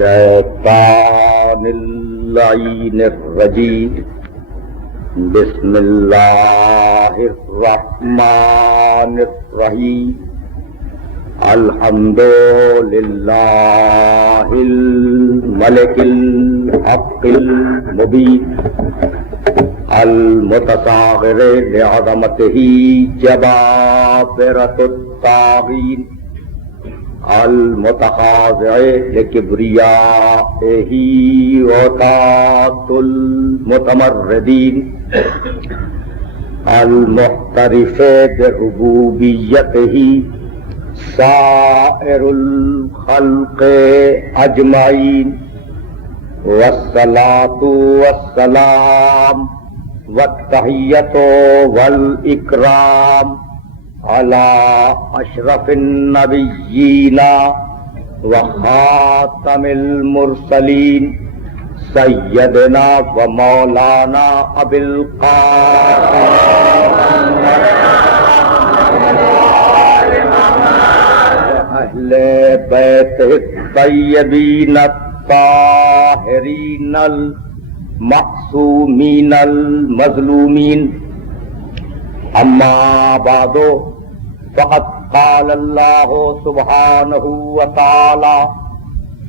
الشیطان اللعین الرجیم بسم اللہ الرحمن الرحیم الحمد للہ الملک الحق المبین المتصاغر لعظمتہ جبابرۃ الطاغین المتخاضع لکبریائہ وطاعت المتمردین المعترف بربوبیتہ سائر الخلق اجمعین والصلاة والسلام والتحیۃ والاکرام علی اشرف النبیین وخاتم المرسلین سیدنا و مولانا ابی القاسم اہل بیتہ الطیبین الطاہرین المعصومین المظلومین اما بعد فقد قال اللہ سبحانہ وتعالی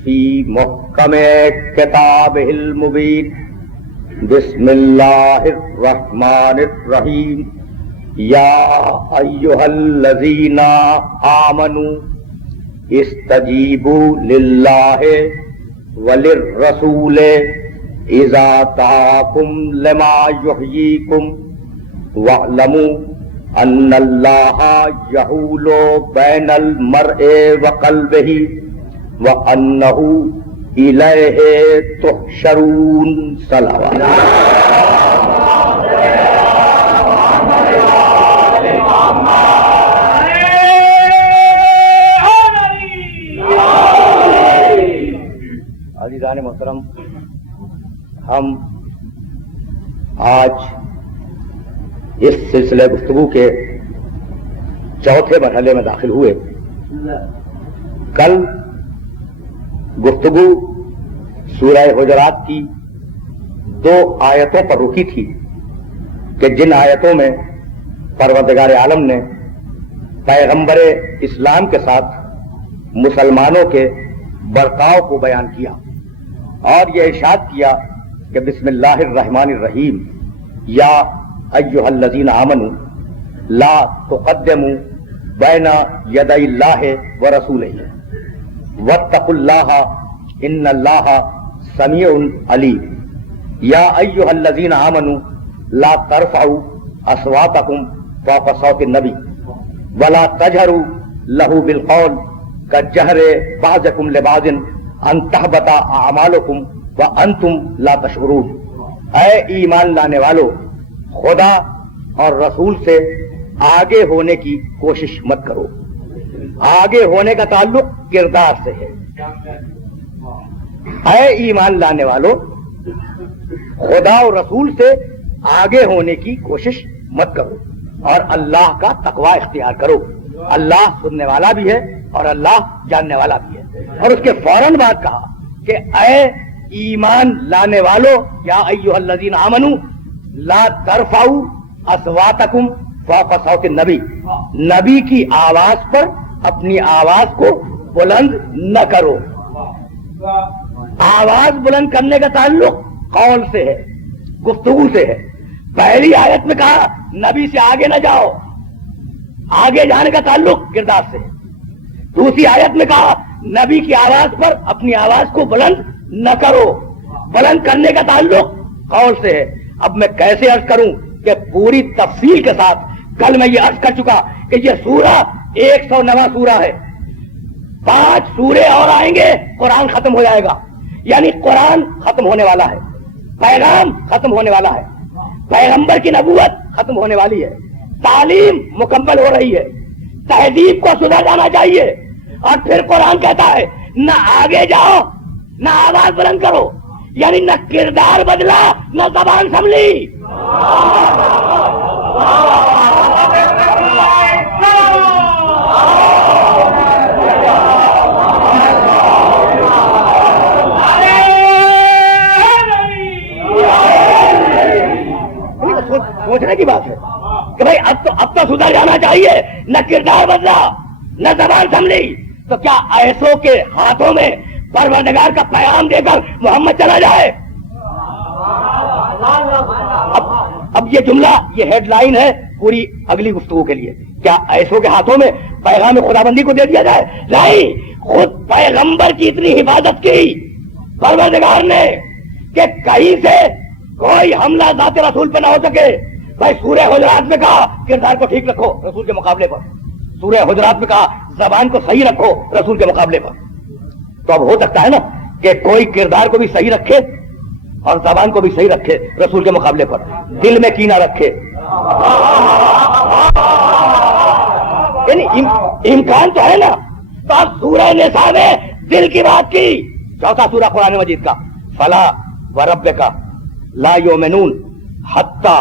فی محکم کتابہ المبین بسم اللہ الرحمن الرحیم یا ایہا الذین آمنوا استجیبوا للہ وللرسول اذا دعاکم لما یحییکم وَاعْلَمُوا أَنَّ اللَّهَ يَحُولُ بَيْنَ الْمَرْءِ وَقَلْبِهِ وَأَنَّهُ إِلَيْهِ تُحْشَرُونَ صلوات عزیزان محترم، ہم آج اس سلسلہ گفتگو کے چوتھے مرحلے میں داخل ہوئے۔ کل گفتگو سورہ حجرات کی 2 آیتوں پر رکی تھی کہ جن آیتوں میں پروردگار عالم نے پیغمبر اسلام کے ساتھ مسلمانوں کے برتاؤ کو بیان کیا اور یہ ارشاد کیا کہ بسم اللہ الرحمن الرحیم یا ایھا الذین آمنوا لا تقدموا بین یدی اللہ ورسولہ واتقوا اللہ ان اللہ سمیع علیم یا ایھا الذین آمنوا لا ترفعوا اصواتکم فوق صوت النبی ولا تجہروا لہ بالقول کجہر بعضکم لبعض ان تحبط اعمالکم وانتم لا تشعرون۔ اے ایمان لانے والو، خدا اور رسول سے آگے ہونے کی کوشش مت کرو۔ آگے ہونے کا تعلق کردار سے ہے۔ اے ایمان لانے والو، خدا اور رسول سے آگے ہونے کی کوشش مت کرو اور اللہ کا تقوی اختیار کرو۔ اللہ سننے والا بھی ہے اور اللہ جاننے والا بھی ہے۔ اور اس کے فوراً بعد کہا کہ اے ایمان لانے والو یا ایھا الذین آمنوا لا ترفعوا اصواتکم فوق صوت النبی، نبی کی آواز پر اپنی آواز کو بلند نہ کرو۔ آواز بلند کرنے کا تعلق قول سے ہے، گفتگو سے ہے۔ پہلی آیت میں کہا نبی سے آگے نہ جاؤ، آگے جانے کا تعلق کردار سے ہے۔ دوسری آیت میں کہا نبی کی آواز پر اپنی آواز کو بلند نہ کرو، بلند کرنے کا تعلق قول سے ہے۔ اب میں کیسے عرض کروں کہ پوری تفصیل کے ساتھ کل میں یہ عرض کر چکا کہ یہ سورہ 109 سورہ ہے۔ 5 سورے اور آئیں گے، قرآن ختم ہو جائے گا، یعنی قرآن ختم ہونے والا ہے، پیغام ختم ہونے والا ہے، پیغمبر کی نبوت ختم ہونے والی ہے، تعلیم مکمل ہو رہی ہے، تہذیب کو سدھر جانا چاہیے۔ اور پھر قرآن کہتا ہے نہ آگے جاؤ نہ آواز بلند کرو، یعنی نہ کردار بدلا نہ زبان سنبھلی۔ سوچنے کی بات ہے کہ بھائی اب تو سدھر جانا چاہیے، نہ کردار بدلا نہ زبان سنبھلی، تو کیا ایسوں کے ہاتھوں میں پروردگار کا پیغام دے کر محمد چلا جائے؟ اب یہ جملہ، یہ ہیڈ لائن ہے پوری اگلی گفتگو کے لیے، کیا ایسوں کے ہاتھوں میں پیغام خدا بندی کو دے دیا جائے؟ نہیں، خود پیغمبر کی اتنی حفاظت کی پروردگار نے کہ کہیں سے کوئی حملہ ذات رسول پہ نہ ہو سکے۔ بھائی سورہ حجرات میں کہا کردار کو ٹھیک رکھو رسول کے مقابلے پر، سورہ حجرات میں کہا زبان کو صحیح رکھو رسول کے مقابلے پر۔ تو اب ہو سکتا ہے نا کہ کوئی کردار کو بھی صحیح رکھے اور زبان کو بھی صحیح رکھے رسول کے مقابلے پر، دل میں کینہ رکھے، یعنی امکان تو ہے نا۔ تو اب سورہ نساء میں دل کی بات کی، چوتھا سورہ قرآن مجید کا، فلا وربک لا یؤمنون حتی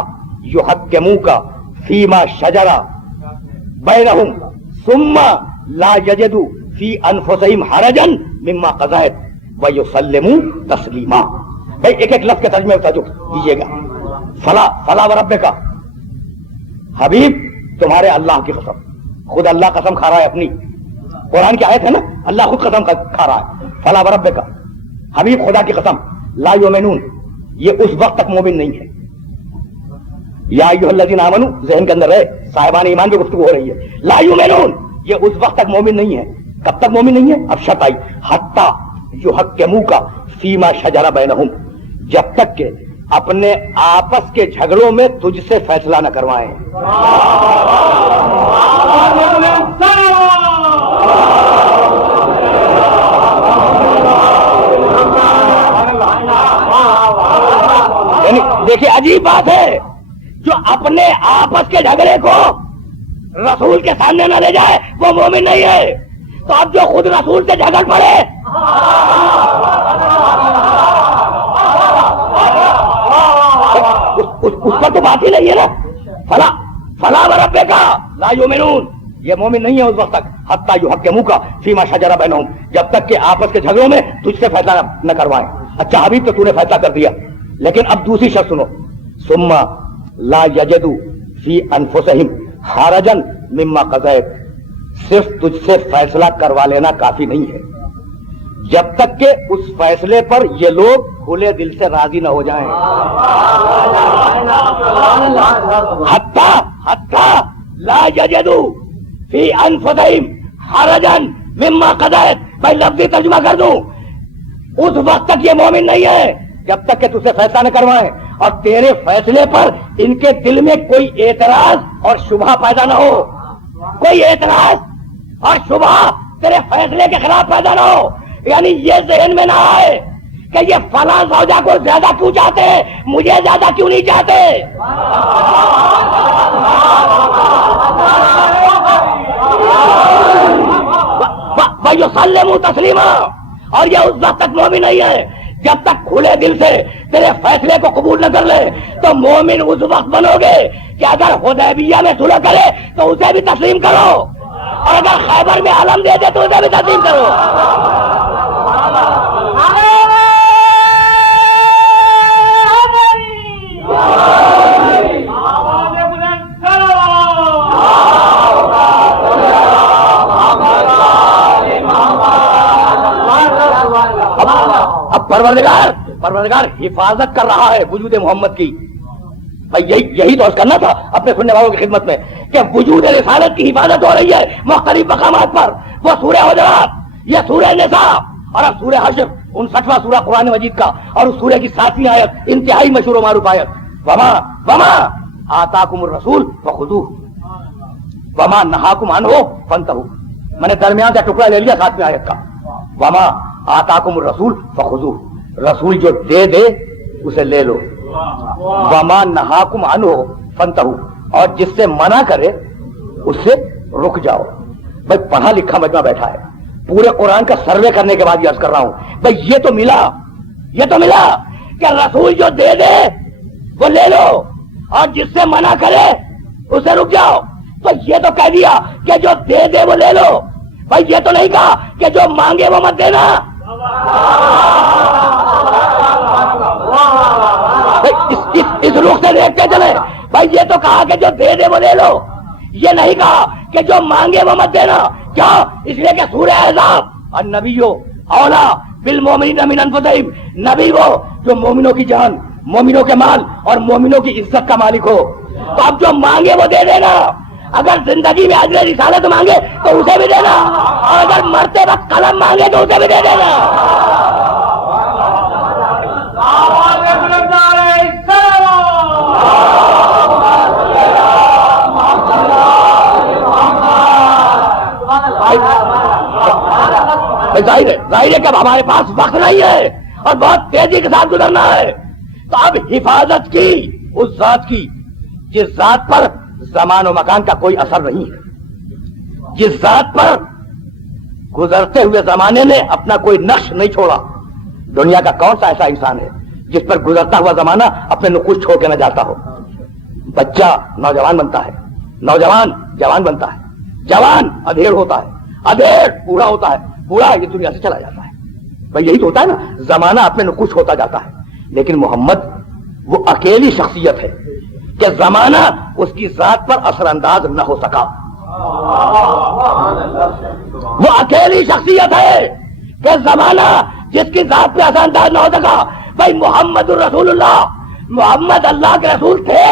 یحکموک فیما شجر بینہم ثم لا یجدوا فی انفسہم حرجا مما قضیت ویسلموا تسلیما۔ بھائی ایک ایک لفظ کے ترجمے میں توجہ دیجیے گا۔ فلا وربک، حبیب تمہارے اللہ کی قسم، خود اللہ قسم کھا رہا ہے اپنی، قرآن کی آیت ہے نا، اللہ خود قسم کھا رہا ہے، فلا وربک، حبیب خدا کی قسم، لا یؤمنون، یہ اس وقت تک مومن نہیں ہے۔ یا ایھا الذین آمنوا ذہن کے اندر رہے، صاحبان ایمان کی گفتگو ہو رہی ہے، لا یؤمنون، یہ اس وقت تک مومن نہیں ہے۔ کب تک مومن نہیں ہے؟ اب شرط آئی، حتی یحکموک فیما شجر بینہم، جب تک کہ اپنے آپس کے جھگڑوں میں تجھ سے فیصلہ نہ کروائیں۔ یعنی دیکھیے عجیب بات ہے، جو اپنے آپس کے جھگڑے کو رسول کے سامنے نہ لے جائے وہ مومن نہیں ہے۔ تو اب جو خود رسول سے جھگڑ پڑے، اس پر تو بات ہی نہیں ہے نا۔ فلا وربک لا یؤمنون، یہ مومن نہیں ہے اس وقت تک، حتی یحکموک فیما شجر بینہم، جب تک کہ آپس کے جھگڑوں میں تجھ سے فیصلہ نہ کروائیں۔ اچھا حبیب تو نے فیصلہ کر دیا، لیکن اب دوسری شرط سنو، ثم لا یجدوا فی انفسہم حرجا مما قضیت، صرف تجھ سے فیصلہ کروا لینا کافی نہیں ہے، جب تک کہ اس فیصلے پر یہ لوگ کھلے دل سے راضی نہ ہو جائیں۔ حتی لا یجدوا فی انفسہم حرجا مما قضیت، میں لفظی ترجمہ کر دوں، اس وقت تک یہ مومن نہیں ہے جب تک کہ تجھ سے فیصلہ نہ کروائیں اور تیرے فیصلے پر ان کے دل میں کوئی اعتراض اور شبہ پیدا نہ ہو، کوئی اعتراض اور شبہ تیرے فیصلے کے خلاف پیدا نہ ہو، یعنی یہ ذہن میں نہ آئے کہ یہ فلاں زوجہ کو زیادہ کیوں چاہتے ہیں، مجھے زیادہ کیوں نہیں چاہتے۔ وَيُسَلِّمُوا تَسْلِيمًا، اور یہ اس وقت تک مومن نہیں ہے جب تک کھلے دل سے تیرے فیصلے کو قبول نہ کر لے۔ تو مومن اس وقت بنو گے کہ اگر حدیبیہ میں صلح کرے تو اسے بھی تسلیم کرو، اور اگر خیبر میں علم دے دے تو اسے بھی تسلیم کرو۔ اب پروردگار حفاظت کر رہا ہے وجود محمد کی۔ بھائی یہی تو کرنا تھا اپنے سننے والوں کی خدمت میں کہ وجود رسالت کی حفاظت ہو رہی ہے مختلف مقامات پر، وہ سورہ حجرات، یہ سورہ نساء، اور اب سورہ حشر 59واں سورہ قرآن مجید کا، اور اس سورہ کی 7ویں آیت انتہائی مشہور و معروف آیت، وما آتاکم الرسول فخذوہ وما نہاکم عنہ فانتہوا۔ میں نے درمیان سے ٹکڑا لے لیا 7ویں آیت کا، وما آتاکم الرسول فخذوہ، رسول جو دے دے اسے لے لو، وما نہاکم عنہ فانتہوا، اور جس سے منع کرے اس سے رک جاؤ۔ بھائی پڑھا لکھا مجمع بیٹھا ہے، پورے قرآن کا سروے کرنے کے بعد یہ عرض کر رہا ہوں، بھائی یہ تو ملا کہ رسول جو دے دے وہ لے لو اور جس سے منع کرے اسے رک جاؤ۔ تو یہ تو کہہ دیا کہ جو دے دے وہ لے لو، بھائی یہ تو نہیں کہا کہ جو مانگے وہ مت دینا۔ اس رخ سے دیکھتے چلے بھائی یہ تو کہا کہ جو دے دے وہ لے لو، یہ نہیں کہا کہ جو مانگے وہ مت دینا. کیا؟ اس لیے کہ سورہ احزاب النبی اولا بالمؤمنین من انفسہم، نبی وہ جو مومنوں کی جان، مومنوں کے مال اور مومنوں کی عزت کا مالک ہو. تو اب جو مانگے وہ دے دینا. اگر زندگی میں اجر رسالت مانگے تو اسے بھی دینا، اور اگر مرتے وقت قلم مانگے تو اسے بھی دے دینا. ظاہر ہے کہ اب ہمارے پاس وقت نہیں ہے اور بہت تیزی کے ساتھ گزرنا ہے. تو اب حفاظت کی اس ذات کی جس ذات پر زمان و مکان کا کوئی اثر نہیں ہے، جس ذات پر گزرتے ہوئے زمانے نے اپنا کوئی نقش نہیں چھوڑا. دنیا کا کون سا ایسا انسان ہے جس پر گزرتا ہوا زمانہ اپنے نقوش چھوڑ کے نہ جاتا ہو؟ بچہ نوجوان بنتا ہے، نوجوان جوان بنتا ہے، جوان ادھیڑ ہوتا ہے، ادھیڑ بوڑھا ہوتا ہے، بوڑھا یہ دنیا سے چلا جاتا ہے. بھائی یہی تو ہوتا ہے نا، زمانہ اپنے نقوش ہوتا جاتا ہے. لیکن محمد وہ اکیلی شخصیت ہے کہ زمانہ اس کی ذات پر اثر انداز نہ ہو سکا. وہ اکیلی شخصیت ہے کہ زمانہ جس کی ذات پہ اثر انداز نہ ہو سکا. بھائی محمد الرسول اللہ، محمد اللہ کے رسول تھے.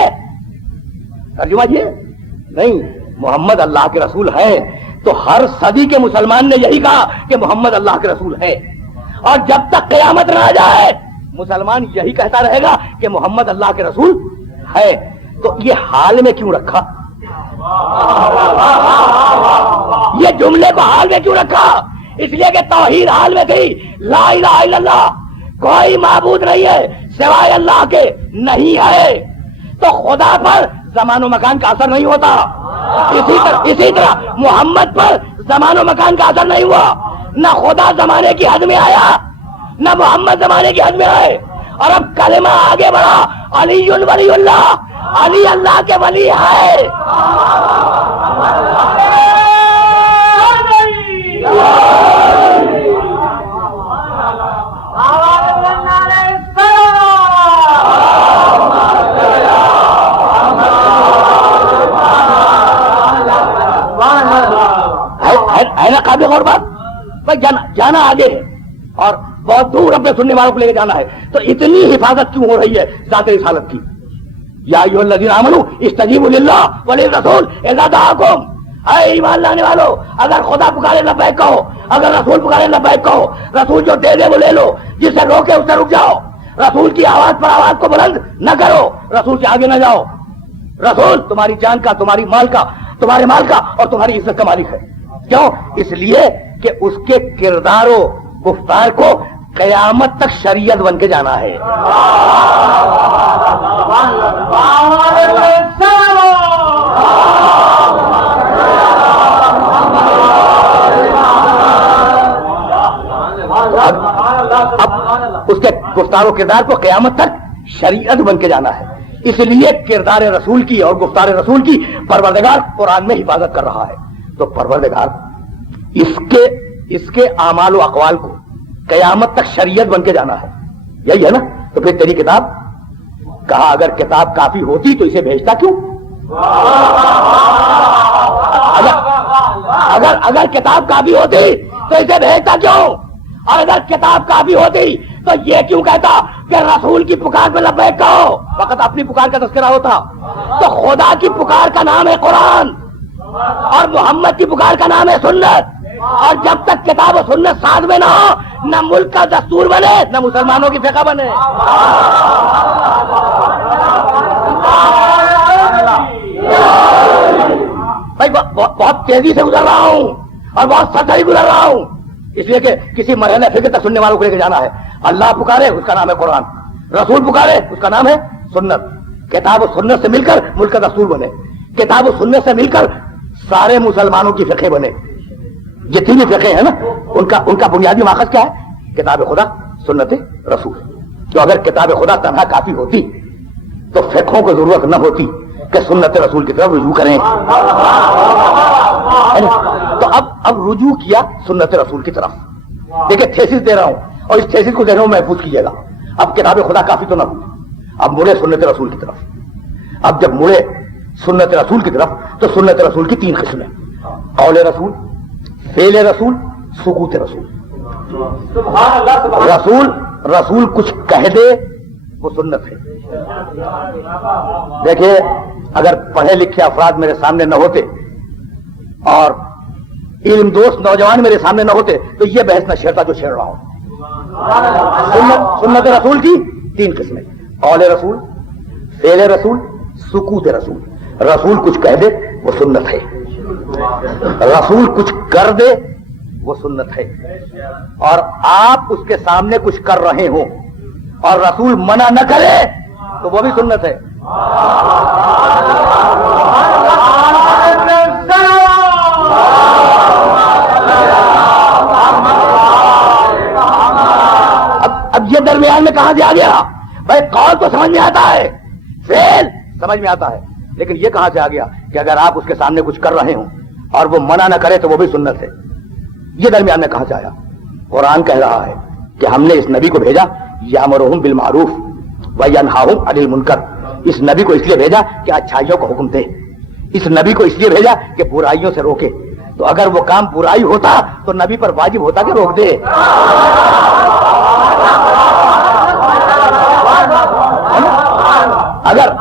ترجمہ یہ نہیں، محمد اللہ کے رسول ہے تو ہر صدی کے مسلمان نے یہی کہا کہ محمد اللہ کے رسول ہے، اور جب تک قیامت نہ آ جائے مسلمان یہی کہتا رہے گا کہ محمد اللہ کے رسول ہے. تو یہ حال میں کیوں رکھا؟ یہ جملے کو حال میں کیوں رکھا؟ اس لیے کہ توحید حال میں تھی. لا الہ الا اللہ، کوئی معبود نہیں ہے سوائے اللہ کے، نہیں ہے. تو خدا پر زمان و مکان کا اثر نہیں ہوتا. اسی طرح محمد پر زمان و مکان کا اثر نہیں ہوا. نہ خدا زمانے کی حد میں آیا، نہ محمد زمانے کی حد میں آئے. اور اب کلمہ آگے بڑھا، علی ولی اللہ، علی اللہ کے ولی ہے. ہے نا قابل غور بات؟ بھائی جانا آگے ہے اور بہت دور اپنے سننے والوں کو لے کے جانا ہے. تو اتنی حفاظت کیوں ہو رہی ہے ذات رسالت کی؟ یا ایھا الذین آمنوا استجیبوا للہ وللرسول اذا دعاکم. اے ایمان لانے والو، اگر خدا پکارے لبیک کہو، اگر رسول پکارے لبیک کہو. رسول جو دے دے وہ لے لو، جس سے روکے اس سے رک جاؤ. رسول کی آواز پر آواز کو بلند نہ کرو، رسول سے آگے نہ جاؤ. رسول تمہاری جان کا، تمہاری مال کا، تمہارے مال کا اور تمہاری عزت کا مالک ہے. کیوں؟ اس لیے کہ اس کے کردار و گفتار کو قیامت تک شریعت بن کے جانا ہے. اب اس کے گفتار و کردار کو قیامت تک شریعت بن کے جانا ہے. اس لیے کردار رسول کی اور گفتار رسول کی پروردگار قرآن میں حفاظت کر رہا ہے. تو پروردگار اس کے اعمال و اقوال کو قیامت تک شریعت بن کے جانا ہے. یہی ہے نا؟ تو پھر تیری کتاب، کہا اگر کتاب کافی ہوتی تو اسے بھیجتا کیوں؟ اگر کتاب کافی ہوتی تو اسے بھیجتا کیوں؟ اور اگر کتاب کافی ہوتی تو یہ کیوں کہتا کہ رسول کی پکار پہ لبیک کہو؟ فقط اپنی پکار کا تذکرہ ہوتا. تو خدا کی پکار کا نام ہے قرآن اور محمد کی پکار کا نام ہے سنت. اور جب تک کتاب و سنت ساتھ میں نہ ہو، نہ ملک کا دستور بنے نہ مسلمانوں کی فقہ بنے. بھائی بہت تیزی سے گزر رہا ہوں اور بہت سچائی گزر رہا ہوں، اس لیے کہ کسی مرحلہ فکر تک سننے والوں کو لے کے جانا ہے. اللہ پکارے اس کا نام ہے قرآن، رسول پکارے اس کا نام ہے سنت. کتاب و سنت سے مل کر ملک کا دستور بنے، کتاب و سنت سے مل کر سارے مسلمانوں کی فقہ بنے. جتنی بھی فقہ ہیں نا ان کا بنیادی ماخذ کیا ہے؟ کتاب خدا، سنت رسول. تو اگر کتاب خدا تنہا کافی ہوتی تو فقہوں کو ضرورت نہ ہوتی کہ سنت رسول کی طرف رجوع کریں. تو اب رجوع کیا سنت رسول کی طرف. دیکھیں تھیسس دے رہا ہوں اور اس تھیسس کو ذہنوں میں محفوظ کیجیے گا. اب کتاب خدا کافی تو نہ ہوئی، اب بولے سنت رسول کی طرف. اب جب مڑے سنت رسول کی طرف تو سنت رسول کی 3 قسمیں: قول رسول، فعل رسول، سکوت رسول. رسول کچھ کہہ دے وہ سنت ہے. دیکھیں اگر پڑھے لکھے افراد میرے سامنے نہ ہوتے اور علم دوست نوجوان میرے سامنے نہ ہوتے تو یہ بحث نہ چھیڑتا جو چھیڑ رہا ہوں. سنت رسول کی 3 قسمیں: قول رسول، فعل رسول، سکوت رسول. رسول کچھ کہہ دے وہ سنت ہے، رسول کچھ کر دے وہ سنت ہے. اور آپ اس کے سامنے کچھ کر رہے ہوں اور رسول منع نہ کرے تو وہ بھی سنت ہے. اب یہ درمیان میں کہاں سے آ گیا بھائی؟ قول تو سمجھ میں آتا ہے، فعل سمجھ میں آتا ہے، لیکن یہ کہاں سے آ گیا کہ اگر آپ اس کے سامنے کچھ کر رہے ہوں اور وہ منع نہ کرے تو وہ بھی سنت ہے؟ یہ درمیان میں کہاں سے آیا؟ قرآن کہہ رہا ہے کہ ہم نے اس نبی کو بھیجا یامرہم بالمعروف وینہاہم عن المنکر. اس نبی کو اس لیے بھیجا کہ اچھائیوں کو حکم دے، اس نبی کو اس لیے بھیجا کہ برائیوں سے روکے. تو اگر وہ کام برائی ہوتا تو نبی پر واجب ہوتا کہ روک دے.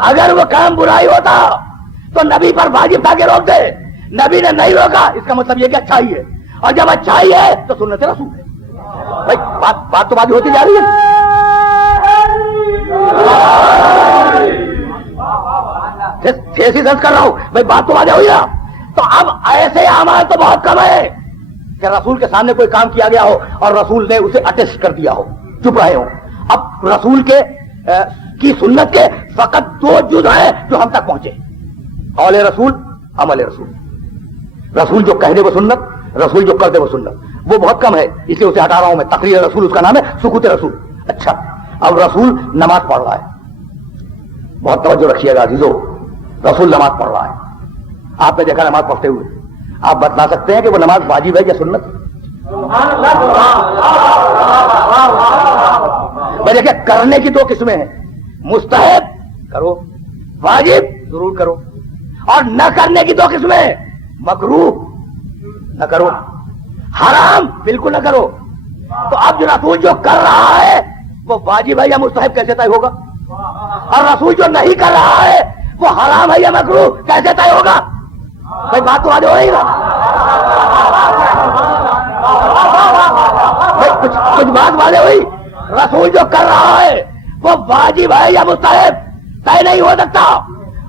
اگر وہ کام برائی ہوتا تو نبی پر واجب تھا کہ روک دے. نبی نے نہیں روکا، اس کا مطلب یہ کہ اچھائی ہے، اور جب اچھائی ہے تو سنت رسول ہے. بھائی بات تو بات ہوتی جا رہی ہے. کر رہا ہوں بھائی، بات تو واضح ہوئی نا. تو اب ایسے اعمال تو بہت کم ہے کہ رسول کے سامنے کوئی کام کیا گیا ہو اور رسول نے اسے اٹیسٹ کر دیا ہو، چپ رہے ہو. اب رسول کی سنت کے فقط 2 جز ہیں جو ہم تک پہنچے: قول رسول، عمل رسول. رسول جو کہہ دے وہ سنت، رسول جو کر دے وہ سنت. وہ بہت کم ہے، اس لیے اسے ہٹا رہا ہوں میں. تقریر رسول اس کا نام ہے، سکوت رسول. اچھا اب رسول نماز پڑھ رہا ہے، بہت توجہ رکھیے گا عزیزو. رسول نماز پڑھ رہا ہے، آپ نے دیکھا نماز پڑھتے ہوئے، آپ بتا سکتے ہیں کہ وہ نماز واجب ہے یا سنت؟ میں دیکھیں کرنے کی 2 قسمیں ہیں: مستحب کرو، واجب ضرور کرو. اور نہ کرنے کی 2 قسمیں ہیں: مکروہ نہ کرو، حرام بالکل نہ کرو. تو اب جو رسول جو کر رہا ہے وہ واجب ہے یا مستحب کیسے طے ہوگا؟ اور رسول جو نہیں کر رہا ہے وہ حرام ہے یا مکروہ کیسے طے ہوگا؟ بھائی بات تو واضح ہو رہی نا. کچھ بات واضح ہوئی. رسول جو کر رہا ہے وہ واجب ہے یا مستحب طے نہیں ہو سکتا،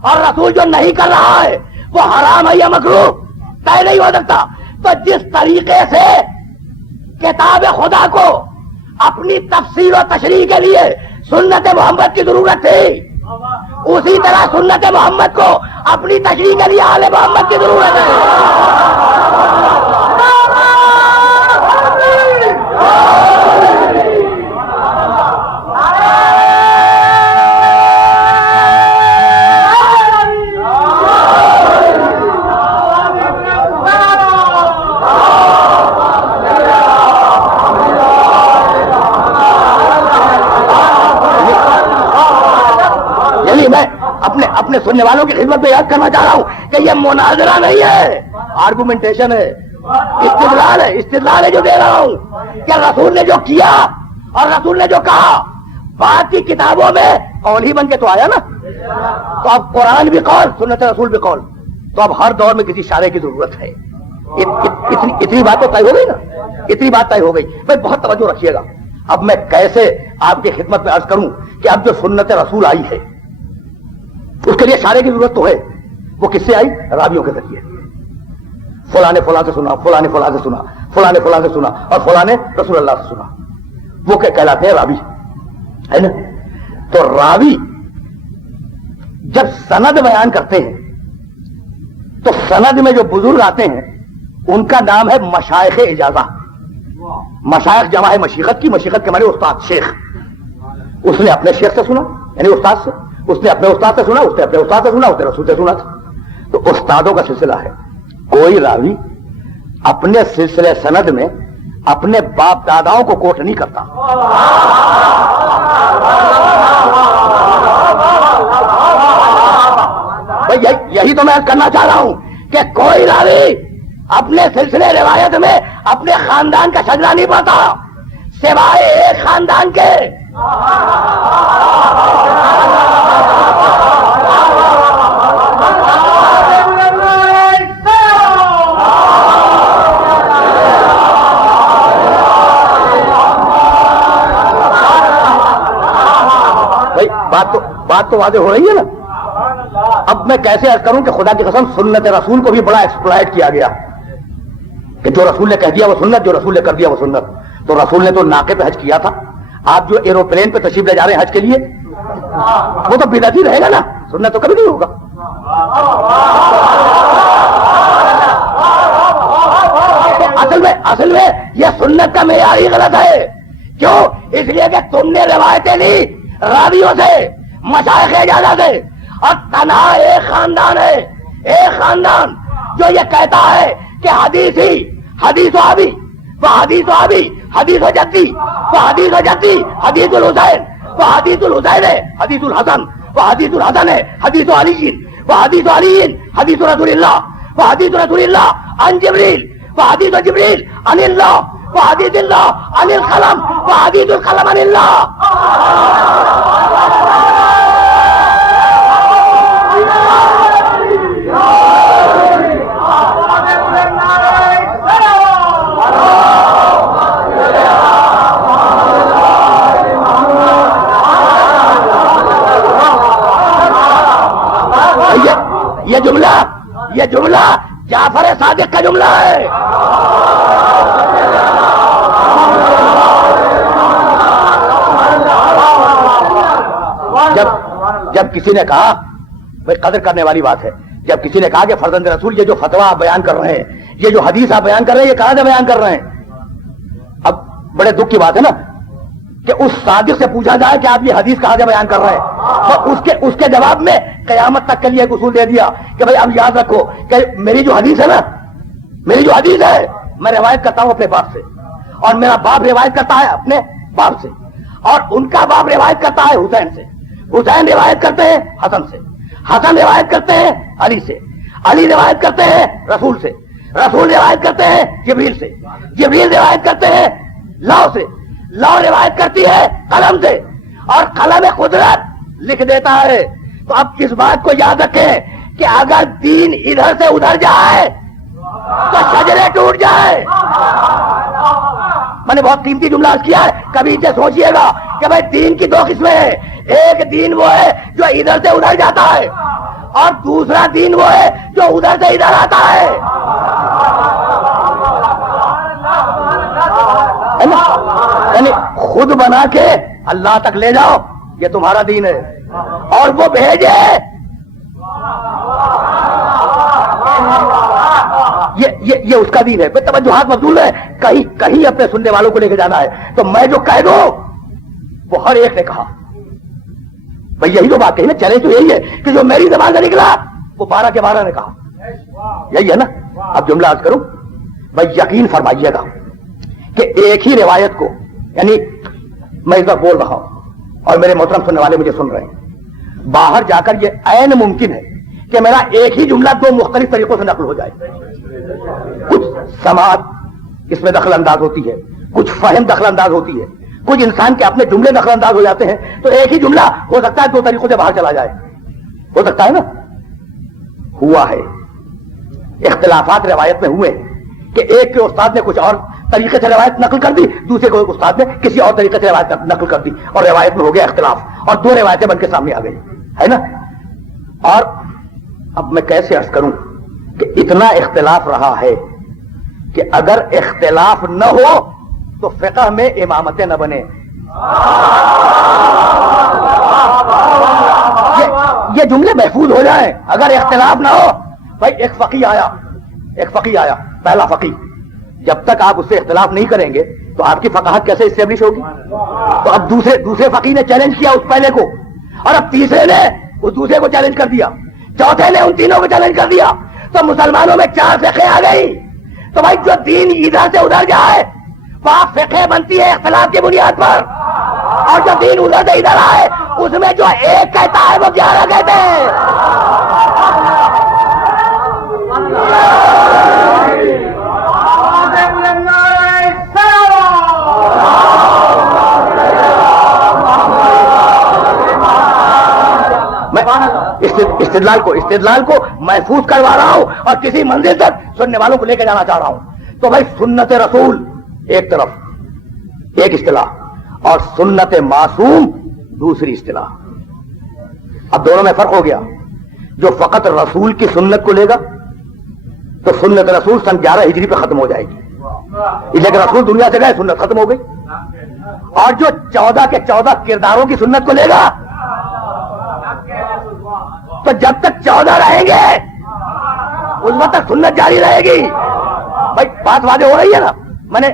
اور رسول جو نہیں کر رہا ہے وہ حرام ہے یا مکروہ طے نہیں ہو سکتا. تو جس طریقے سے کتاب خدا کو اپنی تفسیر و تشریح کے لیے سنت محمد کی ضرورت تھی، اسی طرح سنت محمد کو اپنی تشریح کے لیے آل محمد کی ضرورت ہے. اپنے سننے والوں کی خدمت میں یاد کرنا چاہ رہا ہوں کہ یہ مناظرہ نہیں ہے، آرگومنٹیشن ہے، استدلال ہے جو دے رہا ہوں کہ رسول نے جو کیا اور رسول نے جو کہا، باقی کتابوں میں قول ہی بن کے تو آیا نا. تو اب قرآن بھی قول، سنت رسول بھی قول. تو اب ہر دور میں کسی اشارے کی ضرورت ہے. اتنی بات تو طے ہو گئی نا، اتنی بات طے ہو گئی. بھائی بہت توجہ رکھیے گا. اب میں کیسے آپ کی خدمت میں عرض کروں کہ اب جو سنت رسول آئی ہے اس کے لیے اشارے کی ضرورت تو ہے. وہ کس سے آئی؟ راویوں کے ذریعے. فلاں نے فلاں سے سنا، فلاں نے فلاں سے سنا، فلاں نے فلاں سے سنا، اور فلاں نے رسول اللہ سے سنا. وہ کیا کہلاتے ہیں؟ راوی ہے نا. تو راوی جب سند بیان کرتے ہیں تو سند میں جو بزرگ آتے ہیں ان کا نام ہے مشائخ اجازہ. مشائخ جمع ہے مشیخت کی، مشیخت کے معنی استاد، شیخ. اس نے اپنے شیخ سے سنا یعنی استاد سے، اس نے اپنے استاد سے سنا، اس نے اپنے استاد سے سنا، اس نے رسول سے سنا تھا. تو استادوں کا سلسلہ ہے. کوئی راوی اپنے سلسلے سند میں اپنے باپ داداؤں کو کوٹ نہیں کرتا. تو میں کرنا چاہ رہا ہوں کہ کوئی راوی اپنے سلسلے روایت میں اپنے خاندان کا شجرہ نہیں پڑھتا سوائے ایک خاندان کے. بات تو واضح ہو رہی ہے نا. اب میں کیسے عرض کروں کہ خدا کی قسم سنت رسول کو بھی بڑا ایکسپلائٹ کیا گیا کہ جو رسول نے کہہ دیا وہ سنت, جو رسول نے کر دیا وہ سنت. تو رسول نے تو ناقے پہ حج کیا تھا, آپ جو ایروپلین پہ تشریف لے جا رہے ہیں حج کے لیے وہ تو بدعتی رہے گا نا, سنت تو کبھی نہیں ہوگا. اصل میں یہ سنت کا معیار ہی غلط ہے. کیوں؟ اس لیے کہ تم نے روایتیں لی راویوں سے, مشائخ اجازہ سے, اور تنہا ایک خاندان ہے, ایک خاندان جو یہ کہتا ہے کہ حدیث ہی حدیث و ابی وہ حدیث و ابی حدیث و جدی وہ حدیث و جدی حدیث الحسین وہ حدیث الحسین ہے حدیث الحسن وہ حدیث الحسن ہے حدیث علی وہ حدیث علی حدیث رسول اللہ وہ حدیث رسول اللہ عن جبریل وہ حدیث جبریل عن اللہ وہ حدیث اللہ عن القلم وہ حدیث القلم عن اللہ. یہ جملہ جعفر صادق کا جملہ ہے. جب کسی نے کہا, بھائی قدر کرنے والی بات ہے, جب کسی نے کہا کہ فرزند رسول یہ جو فتویٰ آپ بیان کر رہے ہیں, یہ جو حدیث آپ بیان کر رہے ہیں, یہ کہاں سے بیان کر رہے ہیں؟ اب بڑے دکھ کی بات ہے نا کہ اس صادق سے پوچھا جائے کہ آپ یہ حدیث کہاں سے بیان کر رہے ہیں, اور اس کے جواب میں قیامت تک کے لیے ایک اصول دے دیا کہ بھائی اب یاد رکھو کہ میری جو حدیث ہے نا, میری جو حدیث ہے میں روایت کرتا ہوں اپنے باپ سے, اور میرا باپ روایت کرتا ہے اپنے باپ سے, اور ان کا باپ روایت کرتا ہے حسین سے, حسین روایت کرتے ہیں حسن سے, حسن روایت کرتے ہیں علی سے, علی روایت کرتے ہیں رسول سے, رسول روایت کرتے ہیں جبریل سے, جبریل روایت کرتے ہیں لو سے, لو روایت کرتی ہے قلم سے, اور قلم قدرت لکھ دیتا ہے. تو اب اس بات کو یاد رکھیں کہ اگر دین ادھر سے ادھر جائے تو شجرے ٹوٹ جائے. میں نے بہت قیمتی جملہ کیا ہے, کبھی اسے سوچئے گا کہ بھائی دین کی دو قسمیں ہیں, ایک دین وہ ہے جو ادھر سے ادھر جاتا ہے, اور دوسرا دین وہ ہے جو ادھر سے ادھر آتا ہے. یعنی خود بنا کے اللہ تک لے جاؤ, یہ تمہارا دین ہے, اور وہ بھیجے یہ اس کا دین ہے. توجہات مبذول ہے, کہیں اپنے سننے والوں کو لے کے جانا ہے تو میں جو کہہ دوں وہ ہر ایک نے کہا. بھائی یہی تو بات کہی نا, چیلنج تو یہی ہے کہ جو میری زبان سے نکلا وہ 12 کے 12 نے کہا, یہی ہے نا. اب جملہ عرض کروں, بھائی یقین فرمائیے گا کہ ایک ہی روایت کو, یعنی میں اس وقت بول رہا ہوں اور میرے محترم سننے والے مجھے سن رہے ہیں, باہر جا کر یہ عین ممکن ہے کہ میرا ایک ہی جملہ دو مختلف طریقوں سے نقل ہو جائے. کچھ سماعت اس میں دخل انداز ہوتی ہے, کچھ فہم دخل انداز ہوتی ہے, کچھ انسان کے اپنے جملے دخل انداز ہو جاتے ہیں. تو ایک ہی جملہ ہو سکتا ہے دو طریقوں سے باہر چلا جائے, ہو سکتا ہے نا. ہوا ہے, اختلافات روایت میں ہوئے کہ ایک کے استاد نے کچھ اور طریقے سے روایت نقل کر دی, دوسرے کو استاد نے کسی اور طریقے سے روایت نقل کر دی, اور روایت میں ہو گیا اختلاف, اور دو روایتیں بن کے سامنے آ گئی, ہے نا. اور اب میں کیسے عرض کروں کہ اتنا اختلاف رہا ہے کہ اگر اختلاف نہ ہو تو فقہ میں امامتیں نہ بنے. یہ جملے محفوظ ہو جائیں. اگر اختلاف نہ ہو, بھائی ایک فقی آیا پہلا فقی, جب تک آپ اس سے اختلاف نہیں کریں گے تو آپ کی فقاہت کیسے اسٹیبلش ہوگی؟ تو اب دوسرے فقی نے چیلنج کیا اس پہلے کو, اور اب تیسرے نے اس دوسرے کو چیلنج کر دیا, چوتھے نے ان تینوں کو چیلنج کر دیا, تو مسلمانوں میں 4 فقہ آ گئی. تو بھائی جو دین ادھر سے ادھر جائے وہاں فقہ بنتی ہے اختلاف کی بنیاد پر, اور جو دین ادھر سے ادھر آئے اس میں جو ایک کہتا ہے وہ 11 کہتے ہیں. استدلال کو محفوظ کروا رہا ہوں اور کسی منزل تک سننے والوں کو لے کے جانا چاہ رہا ہوں. تو بھائی سنت رسول ایک طرف ایک اصطلاح اور سنت معصوم دوسری اصطلاح. اب دونوں میں فرق ہو گیا. جو فقط رسول کی سنت کو لے گا تو سنت رسول سن 11 ہجری پہ ختم ہو جائے گی، لیکن رسول دنیا سے گئے سنت ختم ہو گئی. اور جو 14 کے 14 کرداروں کی سنت کو لے گا تو جب تک 14 رہیں گے اس وقت تک سنت جاری رہے گی. بھائی بات واضح ہو رہی ہے نا؟ میں نے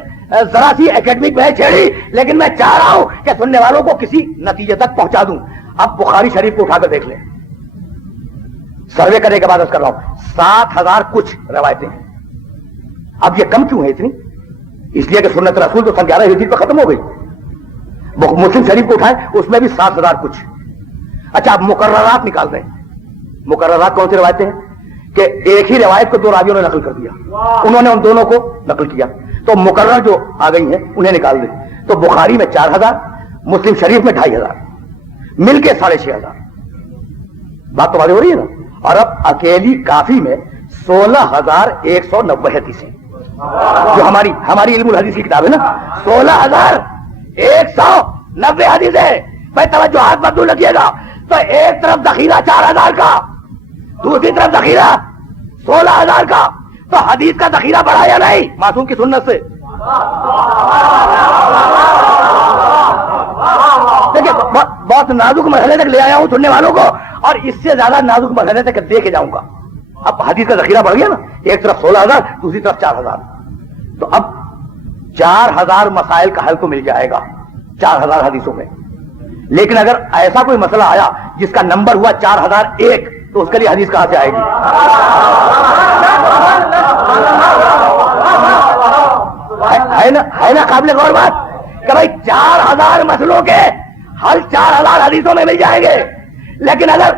ذرا سی اکیڈمک بحث چھیڑی، لیکن میں چاہ رہا ہوں کہ سننے والوں کو کسی نتیجے تک پہنچا دوں. اب بخاری شریف کو اٹھا کر دیکھ لیں، سروے کرنے کے بعد کر رہا ہوں 7000 کچھ روایتیں ہیں. اب یہ کم کیوں ہے اتنی؟ اس لیے کہ سنت رسول تو سن 11 ہجری پہ ختم ہو گئی. مسلم شریف کو اٹھائیں اس میں بھی 7000 کچھ. اچھا اب مقررات نکال دیں. مقررات کون سی روایتیں ہیں؟ کہ ایک ہی روایت کو 2 راویوں نے نقل کر دیا، انہوں نے ان دونوں کو نقل کیا، تو مقرر جو آ گئی ہیں انہیں نکال دیں. تو بخاری میں 4000، مسلم شریف میں 2500، مل کے 6500. بات تو واضح ہو رہی ہے نا؟ اور اب اکیلی کافی میں 16190 حدیثیں، جو ہماری علم الحدیث کی کتاب ہے نا، 16190 حدیثیں. بھائی توجہات بدل رکھیے گا. تو ایک طرف ذخیرہ 4000 کا، دوسری طرف ذخیرہ 16000 کا. تو حدیث کا ذخیرہ بڑھا یا نہیں معصوم کی سنت سے؟ دیکھیے بہت نازک مرحلے تک لے آیا ہوں سننے والوں کو، اور اس سے زیادہ نازک مرحلے تک دے کے جاؤں گا. اب حدیث کا ذخیرہ بڑھ گیا نا، ایک طرف 16000 دوسری طرف 4000. تو اب 4000 مسائل کا حل تو مل جائے گا 4000 حدیثوں میں. لیکن اگر ایسا کوئی مسئلہ آیا جس کا نمبر ہوا 4001 تو اس کے لیے حدیث کہاں سے آئے گی؟ ہے نا قابل غور بات کہ بھائی 4000 مسئلوں کے حل 4000 حدیثوں میں مل جائیں گے. لیکن اگر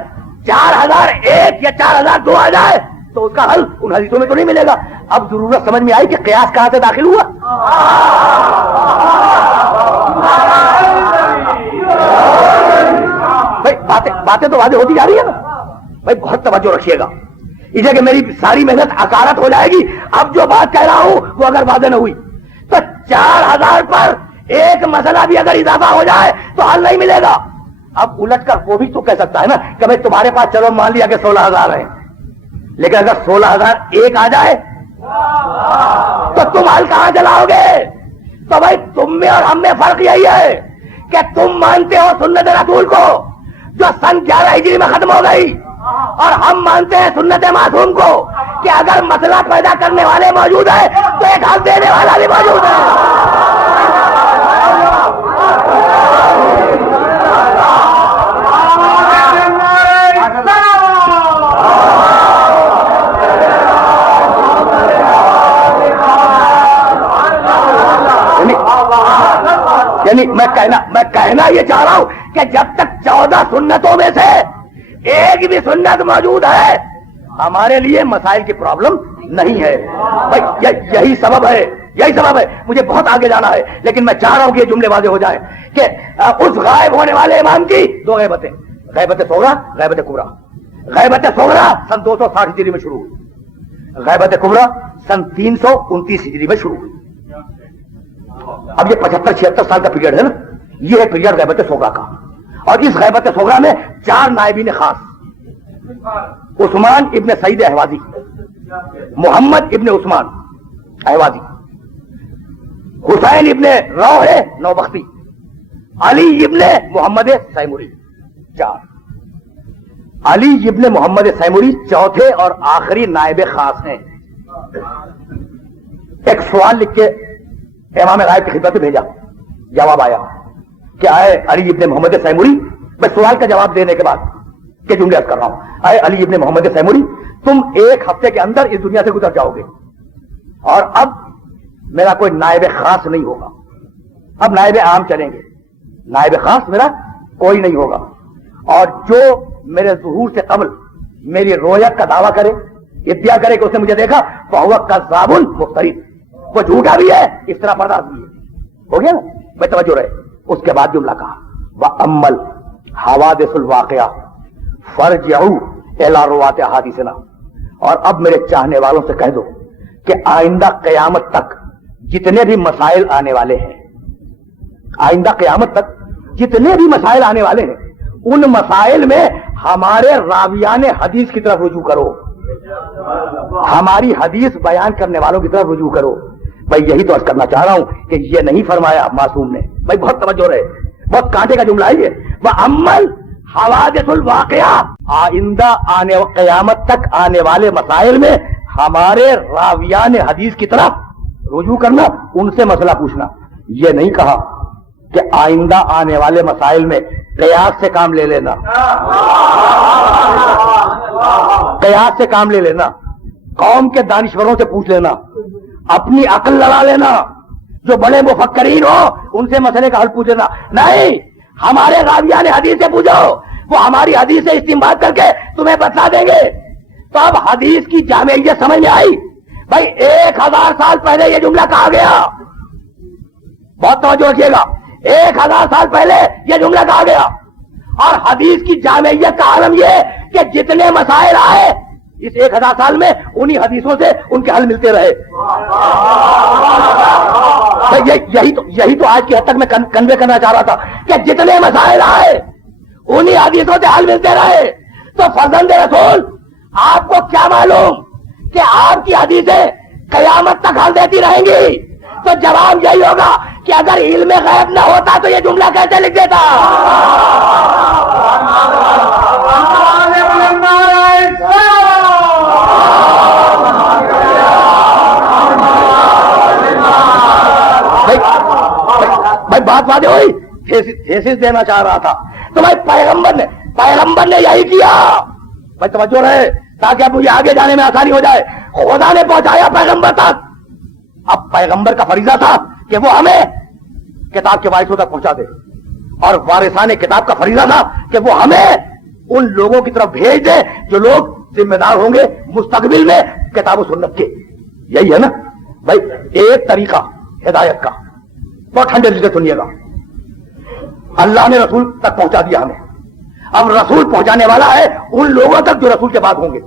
4001 یا 4002 آ جائے تو اس کا حل ان حدیثوں میں تو نہیں ملے گا. اب ضرورت سمجھ میں آئی کہ قیاس کہاں سے داخل ہوا. باتیں تو واضح ہوتی جا رہی ہے نا. بھائی بہت توجہ رکھیے گا، اسے کہ میری ساری محنت عکارت ہو جائے گی. اب جو بات کہہ رہا ہوں وہ اگر واضح نہ ہوئی تو 4000 پر ایک مسئلہ بھی اگر اضافہ ہو جائے تو حل نہیں ملے گا. اب الٹ کر وہ بھی تو کہہ سکتا ہے نا کہ بھائی تمہارے پاس چلو مان لیا کہ 16000 ہیں، لیکن اگر 16001 آ جائے تو تم حل کہاں چلاؤ گے؟ تو بھائی تم میں اور ہم میں فرق یہی ہے کہ تم مانتے ہو سنت رسول کو جو سن 11 ہجری میں ختم ہو گئی، اور ہم مانتے ہیں سنت معصوم کو کہ اگر مسئلہ پیدا کرنے والے موجود ہیں تو ایک حل دینے والا بھی موجود ہے. یعنی میں کہنا یہ چاہ رہا ہوں کہ جب تک 14 سنتوں میں سے ایک بھی سنت موجود ہے ہمارے لیے مسائل کی پرابلم نہیں ہے. بھائی یہی سبب ہے مجھے بہت آگے جانا ہے، لیکن میں چاہ رہا ہوں کہ یہ جملے واضح ہو جائیں کہ اس غائب ہونے والے امام کی 2 غیبتیں، غیبت صغریٰ غیبت کبریٰ. غیبت صغریٰ سن 260 ہجری میں شروع ہوئی، غیبت کبریٰ سن 329 ہجری میں شروع ہوئی. اب یہ 75-76 سال کا پیریڈ ہے نا، یہ ہے پیریڈ غیبت صغریٰ کا. اور اس غیبت صغریٰ میں 4 نائبین خاص، عثمان ابن سعید احوازی، محمد ابن عثمان احوازی، حسین ابن روح نوبختی، علی ابن محمد سیموری. 4 علی ابن محمد سیموری چوتھے اور آخری نائب خاص ہیں. ایک سوال لکھ کے امام غائب کی خدمت میں بھیجا، جواب آیا کہ آئے علی ابن محمد سیموری. میں سوال کا جواب دینے کے بعد کہ جملے عرض کر رہا ہوں، آئے علی ابن محمد سیموری تم 1 ہفتے کے اندر اس دنیا سے گزر جاؤ گے، اور اب میرا کوئی نائب خاص نہیں ہوگا. اب نائب عام چلیں گے، نائب خاص میرا کوئی نہیں ہوگا. اور جو میرے ظہور سے قبل میری رویت کا دعویٰ کرے، ادعا کرے کہ اس نے مجھے دیکھا فہو کذاب مفتری، وہ جھوٹا بھی ہے افترا پرداز بھی ہے. ہو گیا نا بھائی، توجہ رہے. اس کے بعد جملہ کہا وَأَمَّا الْحَوَادِثُ الْوَاقِعَةُ فَارْجِعُوا إِلَىٰ رُوَاةِ أَحَادِيثِنَا. اور اب میرے چاہنے والوں سے کہہ دو کہ آئندہ قیامت تک جتنے بھی مسائل آنے والے ہیں، آئندہ قیامت تک جتنے بھی مسائل آنے والے ہیں، ان مسائل میں ہمارے راویان حدیث کی طرف رجوع کرو، ہماری حدیث بیان کرنے والوں کی طرف رجوع کرو. بھائی یہی تو عرض کرنا چاہ رہا ہوں کہ یہ نہیں فرمایا معصوم نے. بھائی بہت توجہ رہے، بہت کانٹے کا جملہ ہے یہ. وَأَمَّا الْحَوَادِثُ الْوَاقِعَةُ، آئندہ آنے قیامت تک آنے والے مسائل میں ہمارے راویان حدیث کی طرف رجوع کرنا، ان سے مسئلہ پوچھنا. یہ نہیں کہا کہ آئندہ آنے والے مسائل میں قیاس سے کام لے لینا، قیاس سے کام لے لینا، قوم کے دانشوروں سے پوچھ لینا، اپنی عقل لڑا لینا، جو بڑے مفکرین ہو ان سے مسئلے کا حل پوچھ لینا. نہیں، ہمارے راویان حدیث سے پوچھو، وہ ہماری حدیث سے استنباط کر کے تمہیں بتلا دیں گے. تو اب حدیث کی جامعیت سمجھ میں آئی. بھائی 1000 سال پہلے یہ جملہ کہا گیا، بہت توجہ رکھیے گا، 1000 سال پہلے یہ جملہ کہا گیا. اور حدیث کی جامعیت کا عالم یہ کہ جتنے مسائل آئے اس 1000 سال میں انہی حدیثوں سے ان کے حل ملتے رہے. یہی تو آج کی حد تک میں کنوے کرنا چاہ رہا تھا کہ جتنے مسائل آئے انہی حدیثوں سے حل ملتے رہے. تو فرزند رسول، آپ کو کیا معلوم کہ آپ کی حدیثیں قیامت تک حل دیتی رہیں گی؟ تو جواب یہی ہوگا کہ اگر علم غیب نہ ہوتا تو یہ جملہ کیسے لکھ دیتا؟ بھائی بات واضح ہوئی، تھیسس دینا چاہ رہا تھا. تو بھائی پیغمبر نے یہی کیا. بھائی توجہ رہے تاکہ اب مجھے آگے جانے میں آسانی ہو جائے. خدا نے پہنچایا پیغمبر تک. اب پیغمبر کا فریضہ تھا کہ وہ ہمیں کتاب کے وارثوں تک پہنچا دے، اور وارثان کتاب کا فریضہ تھا کہ وہ ہمیں ان لوگوں کی طرف بھیج دے جو لوگ ذمہ دار ہوں گے مستقبل میں کتاب و سنت کے. یہی ہے نا بھائی ایک طریقہ ہدایت کا. بہت ٹھنڈے دل سے سنیے گا. اللہ نے رسول تک پہنچا دیا ہمیں، اب رسول پہنچانے والا ہے ان لوگوں تک جو رسول کے بعد ہوں گے.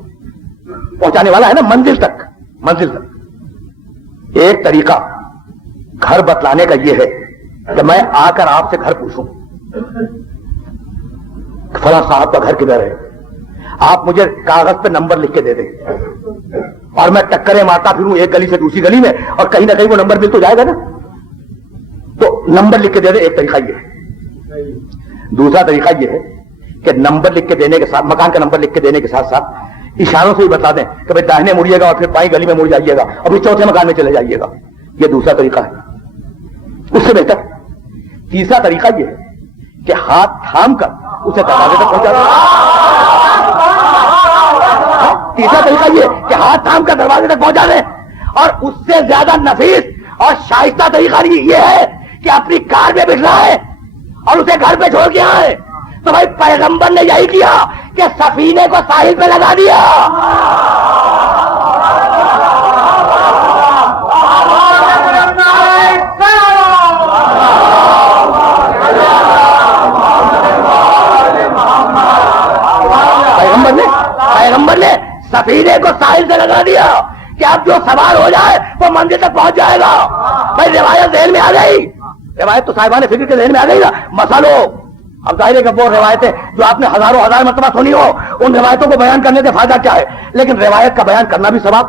پہنچانے والا ہے نا منزل تک، منزل تک. ایک طریقہ گھر بتلانے کا یہ ہے کہ میں آ کر آپ سے گھر پوچھوں فلاں صاحب کا گھر کدھر ہے، آپ مجھے کاغذ پہ نمبر لکھ کے دے دیں اور میں ٹکریں مارتا پھروں ایک گلی سے دوسری گلی میں، اور کہیں نہ کہیں وہ نمبر مل تو جائے گا نا. تو نمبر لکھ کے دے دیں، ایک طریقہ یہ ہے. دوسرا طریقہ یہ ہے کہ نمبر لکھ کے دینے کے ساتھ، مکان کا نمبر لکھ کے دینے کے ساتھ ساتھ اشاروں سے ہی بتا دیں کہ بھائی داہنے مڑیے گا اور پھر بائیں گلی میں مڑ جائیے گا اور پھر چوتھے مکان میں چلے جائیے گا. یہ دوسرا طریقہ ہے. اس سے بہتر تیسرا طریقہ یہ ہے کہ ہاتھ تھام کر اسے دروازے تک پہنچا دیں. تیسرا طریقہ یہ کہ ہاتھ تھام کر دروازے تک پہنچا دیں. اور اس سے زیادہ نفیس اور شائستہ طریقہ یہ ہے کہ اپنی کار میں بٹھائے اور اسے گھر پہ چھوڑ کے آئے. تو بھائی پیغمبر نے یہی کیا کہ سفینے کو ساحل پہ لگا دیا. پیغمبر نے سفینے کو ساحل سے لگا دیا کہ اب جو سوار ہو جائے وہ منزل تک پہنچ جائے گا. بھائی روایت ذہن میں آ گئی، روایت تو صاحبان فکر کے ذہن میں آ گئی نا. مسئلہ اب ظاہر ہے کہ وہ روایتیں جو آپ نے ہزاروں ہزار مرتبہ سنی ہو ان روایتوں کو بیان کرنے سے فائدہ کیا ہے. لیکن روایت کا بیان کرنا بھی ثواب،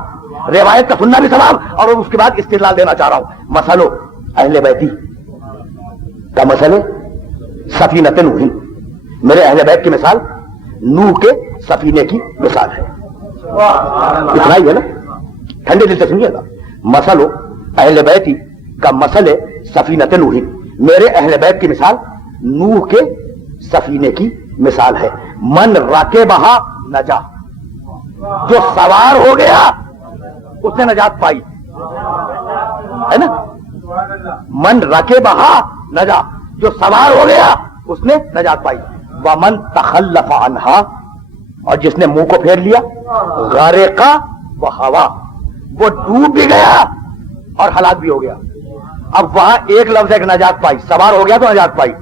روایت کا سننا بھی ثواب، اور اس کے بعد استدلال دینا چاہ رہا ہوں. مسئلہ اہل بیتی کا مسئلہ سفینۃ نوح، میرے اہل بیت کی مثال نوح کے سفینے کی مثال ہے. اتنا ہی ہے نا، ٹھنڈے دل سے سنیے گا. مسئلہ اہل بیتی کا مسئلہ سفینۃ نوح، میرے اہل بیت کی مثال نوح کے سفینے کی مثال ہے. من راکبہا نجا، جو سوار ہو گیا اس نے نجات پائی ہے نا. من راکبہا نجا، جو سوار ہو گیا اس نے نجات پائی. ومن تخلف عنہا، اور جس نے منہ کو پھیر لیا غرق وہ ہوا وہ ڈوب بھی گیا اور ہلاک بھی ہو گیا. اب وہاں ایک لفظ ہے کہ نجات پائی، سوار ہو گیا تو نجات پائی.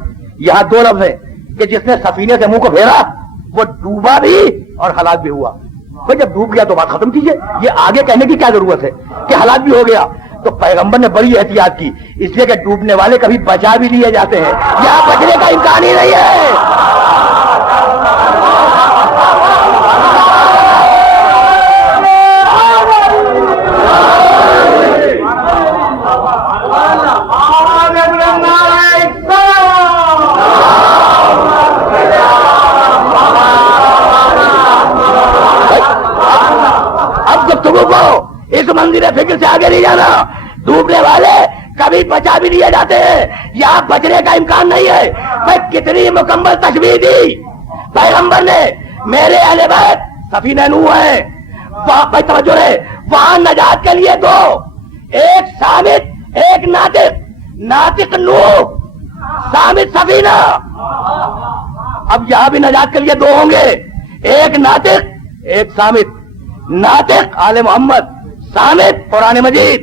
یہاں دو لفظ ہیں کہ جس نے سفینے سے منہ کو پھیرا وہ ڈوبا بھی اور ہلاک بھی ہوا. بھائی جب ڈوب گیا تو بات ختم کیجیے، یہ آگے کہنے کی کیا ضرورت ہے کہ ہلاک بھی ہو گیا. تو پیغمبر نے بڑی احتیاط کی، اس لیے کہ ڈوبنے والے کبھی بچا بھی لیے جاتے ہیں، یہاں بچنے کا امکان ہی نہیں ہے. اس منظر فکر سے آگے نہیں جانا. ڈوبنے والے کبھی بچا بھی لیے جاتے ہیں، یہاں بچنے کا امکان نہیں ہے. میں کتنی مکمل تشبیہ دی پیغمبر نے. میرے اہل بیت سفینہ نوح ہے، بھائی توجہ رہے، وہاں نجات کے لیے دو، ایک سامت ایک ناطق. ناطق نوح، سامت سفینہ. اب یہاں بھی نجات کے لیے دو ہوں گے، ایک ناطق ایک سامت. ناطق آل محمد، سامت قرآن مجید.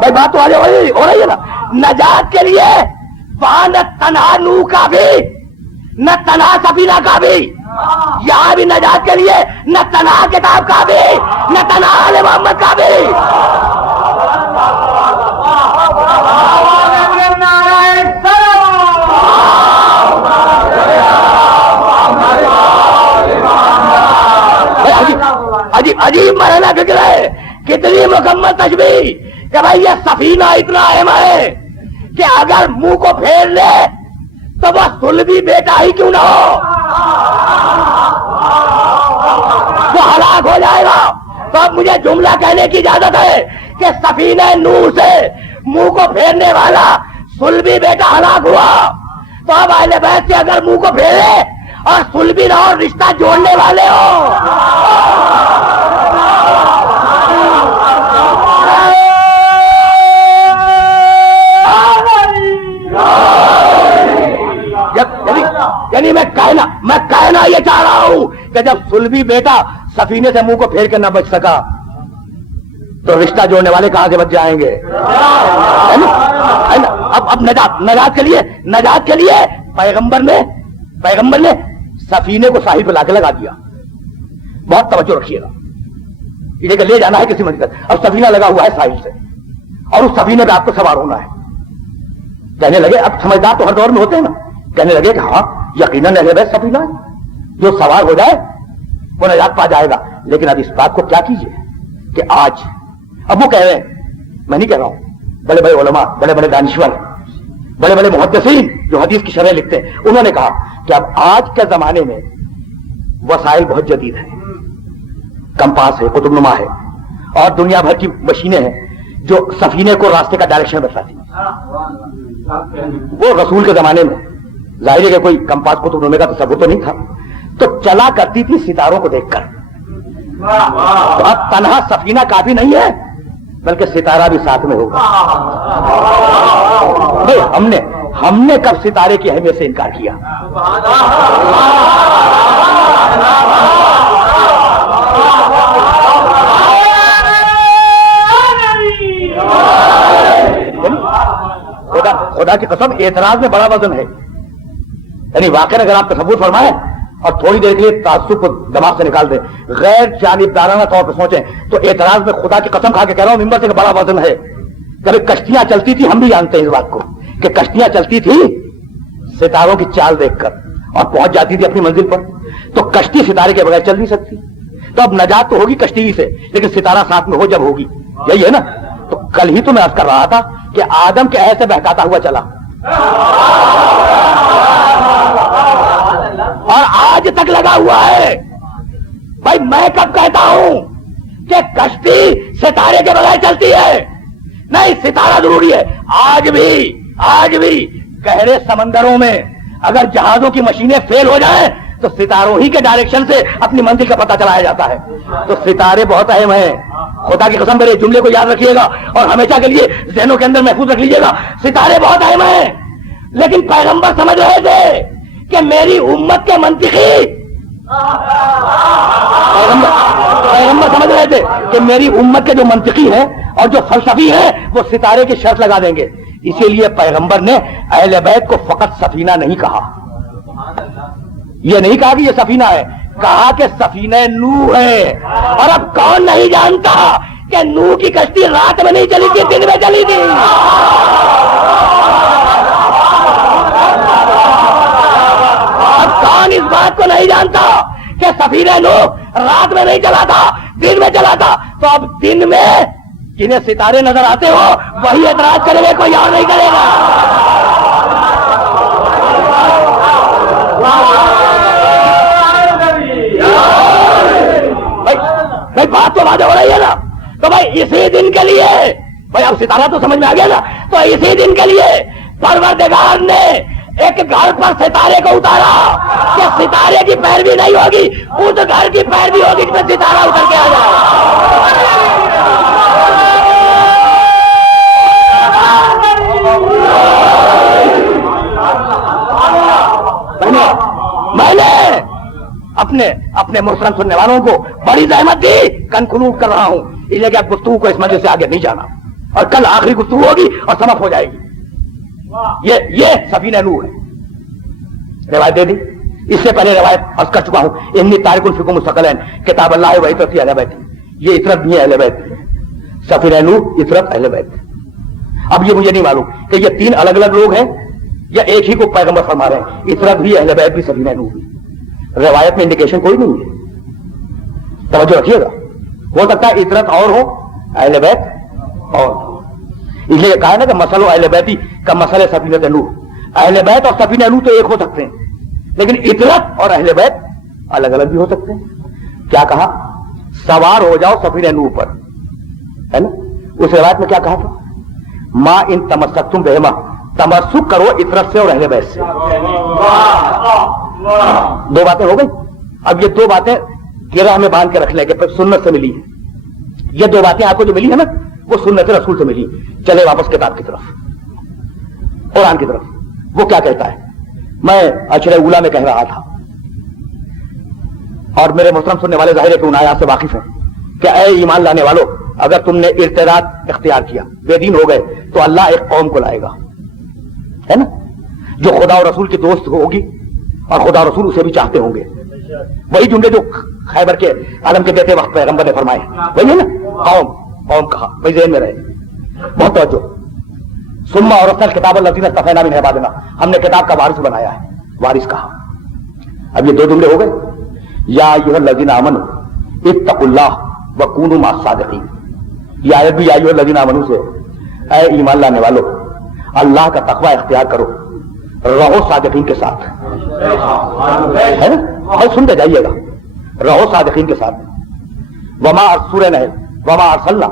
بھائی بات تو آگے ہو رہی ہے نا. نجات کے لیے وہاں نہ تنہا نوح کا بھی نہ تنہا سفینہ کا بھی، یہاں بھی نجات کے لیے نہ تنہا کتاب کا بھی نہ تنہا آل محمد کا بھی. عجیب مرحلہ فکر ہے، کتنی مکمل تشبیہ کہ بھائی یہ سفینہ اتنا اہم ہے کہ اگر منہ کو پھیر لے تو وہ صلبی بیٹا ہی کیوں نہ ہو وہ ہلاک ہو جائے گا. تو اب مجھے جملہ کہنے کی اجازت ہے کہ سفینہ نوح سے منہ کو پھیرنے والا صلبی بیٹا ہلاک ہوا. تو اب اہل بیت سے اگر منہ کو پھیرے اور صلبی نہ اور رشتہ جوڑنے والے ہو یعنی میں کہنا یہ چاہ رہا ہوں کہ جب صلبی بیٹا سفینے سے منہ کو پھیر کے نہ بچ سکا تو رشتہ جوڑنے والے کہاں سے بچ جائیں گے. اب نجات کے لیے پیغمبر نے سفینے کو ساحل پہ لا کے لگا دیا. بہت توجہ رکھیے گا، یہ کہ لے جانا ہے کسی منزل. اب سفینہ لگا ہوا ہے ساحل سے اور اس سفینے پہ آپ کو سوار ہونا ہے. کہنے لگے، اب سمجھدار تو ہر دور میں ہوتے ہیں نا، کہنے لگے کہ ہاں یقیناً اہل بیت سفینہ ہے، جو سوار ہو جائے وہ نجات پا جائے گا. لیکن اب اس بات کو کیا کیجیے کہ آج اب وہ کہہ رہے ہیں، میں نہیں کہہ رہا ہوں، بڑے بڑے علماء، بڑے بڑے دانشور، بڑے بڑے محدثین جو حدیث کی شرح لکھتے ہیں، انہوں نے کہا کہ اب آج کے زمانے میں وسائل بہت جدید ہیں، کمپاس ہے، قطب نما ہے، اور دنیا بھر کی مشینیں ہیں جو سفینے کو راستے کا ڈائریکشن بتاتی ہیں. وہ رسول کے زمانے میں ظاہر ہے کہ کوئی کمپاس قطب نمے کا تصور تو نہیں تھا، تو چلا کرتی تھی ستاروں کو دیکھ کر. تو اب تنہا سفینہ کافی نہیں ہے بلکہ ستارہ بھی ساتھ میں ہوگا. ہم نے کب ستارے کی اہمیت سے انکار کیا؟ خدا کی قسم اعتراض میں بڑا وزن ہے. یعنی واقعی اگر آپ تصور فرمائیں اور تھوڑی دیر کے لیے تعصب کو دماغ سے نکال دیں، غیر جانبدارانہ طور پر سوچیں، تو اعتراض میں خدا کی قسم کھا کے کہہ رہا ہوں ممبر سے کہ بڑا وزن ہے. کبھی کشتیاں چلتی تھی، ہم بھی جانتے ہیں اس بات کو کہ کشتیاں چلتی تھی ستاروں کی چال دیکھ کر اور پہنچ جاتی تھی اپنی منزل پر. تو کشتی ستارے کے بغیر چل نہیں سکتی. تو اب نجات تو ہوگی کشتی ہی سے، لیکن ستارہ ساتھ میں ہو جب ہوگی. یہی ہے نا. تو کل ہی تو میں عرض کر رہا تھا کہ آدم کے عہد سے بہکاتا ہوا چلا اور آج تک لگا ہوا ہے. بھائی میں کب کہتا ہوں کہ کشتی ستارے کے بغیر چلتی ہے؟ نہیں، ستارہ ضروری ہے. آج بھی گہرے سمندروں میں اگر جہازوں کی مشینیں فیل ہو جائیں تو ستاروں ہی کے ڈائریکشن سے اپنی منزل کا پتہ چلایا جاتا ہے. تو ستارے بہت اہم ہیں. خدا کی قسم میرے جملے کو یاد رکھیے گا اور ہمیشہ کے لیے ذہنوں کے اندر محفوظ رکھ لیجیے گا. ستارے بہت اہم ہیں، لیکن پیغمبر سمجھ رہے تھے کہ میری امت کے منطقی پیغمبر سمجھ رہے تھے کہ میری امت کے جو منطقی ہیں اور جو فلسفی ہیں وہ ستارے کی شرط لگا دیں گے، اسی لیے پیغمبر نے اہل بیت کو فقط سفینہ نہیں کہا، یہ نہیں کہا کہ یہ سفینہ ہے، کہا کہ سفینہ نوح ہے۔ اور اب کون نہیں جانتا کہ نوح کی کشتی رات میں نہیں چلی تھی، دن میں چلی تھی؟ اب کون اس بات کو نہیں جانتا کہ سفینہ نوح رات میں نہیں چلا تھا، دن میں چلا تھا؟ تو اب دن میں جنہیں ستارے نظر آتے ہو وہی اعتراض کرے گا، کوئی اور نہیں کرے گا۔ بھائی بات تو واضح ہو رہی ہے نا؟ تو بھائی اسی دن کے لیے، بھائی اب ستارہ تو سمجھ میں آ گیا نا، تو اسی دن کے لیے پروردگار نے ایک گھر پر ستارے کو اتارا کہ ستارے کی پیروی نہیں ہوگی، اس گھر کی پیروی ہوگی جس میں ستارہ اتر کے آ جائے۔ میں نے اپنے محترم سننے والوں کو بڑی زحمت دی، کنکلوڈ کر رہا ہوں، اس لیے کہ اب گفتگو کو اس مجلس سے آگے نہیں جانا، اور کل آخری گفتگو ہوگی اور سماپت ہو جائے گی۔ یہ سفینہ نوح ہے، روایت دے دی۔ اس سے پہلے روایت عرض کر چکا ہوں، انی تارک الفکم مستقلین کتاب اللہ و عطرت اہل بیت، یہ عطرت نہیں ہے اہل بیت، سفینہ نوح عطرت اہل بیت۔ اب یہ مجھے نہیں معلوم کہ یہ تین الگ الگ لوگ ہیں یا ایک ہی کو پیغمبر فرما رہے ہیں، عطرت بھی اہل بیت بھی سفینہ نوح بھی، روایت میں انڈیکیشن کوئی نہیں ہے، توجہ رکھیے گا۔ ہو سکتا ہے عطرت اور ہو، اہل بیت اور ہو، اس لیے کہا نا کہ مسئلہ اہل بیتی کا مسئلہ سفینہ نوح، اہل بیت اور سفینہ نوح تو ایک ہو سکتے ہیں لیکن عطرت اور اہل بیت الگ الگ بھی ہو سکتے ہیں۔ کیا کہا؟ سوار ہو جاؤ سفینہ نوح پر، ہے نا؟ اس روایت میں کیا کہا تھا؟ ما ان تمسکتم بہما، تمسک کرو عطرت سے اور اہل بیت سے۔ دو باتیں ہو گئی۔ اب یہ دو باتیں گرہ میں باندھ کے رکھ لیں کہ سنت سے ملی ہے، یہ دو باتیں آپ کو جو ملی ہے نا وہ سنت رسول سے ملی۔ چلے واپس کتاب کی طرف، قرآن کی طرف، وہ کیا کہتا ہے؟ میں اشرح اولا میں کہہ رہا تھا، اور میرے محترم سننے والے ظاہر ہے کہ ان آیات سے واقف ہیں کہ اے ایمان لانے والو، اگر تم نے ارتداد اختیار کیا، بے دین ہو گئے، تو اللہ ایک قوم کو لائے گا، ہے نا، جو خدا اور رسول کی دوست ہوگی اور خدا اور رسول اسے بھی چاہتے ہوں گے۔ وہی جملے جو خیبر کے عالم کے دیتے وقت پیغمبر نے فرمائے، وہی ہے نا، قوم کہا، وہی ذہن میں رہے، بہت توجہ۔ ثم اورثنا الکتاب الذین اصطفینا من عبادنا، ہم نے کتاب کا وارث بنایا ہے، وارث کہا۔ اب یہ دو جملے ہو گئے، یا ایھا الذین آمنوا اتقوا اللہ وکونوا مع الصادقین۔ یہ آیت بھی یا ایھا الذین آمنوا سے، اے ایمان لانے والو اللہ کا تقوی اختیار کرو، رہو صادقین کے ساتھ، ہے نا؟ اور سنتے جائیے گا، رہو صادقین کے ساتھ۔ وما سورہ نحل وما ارسلنا،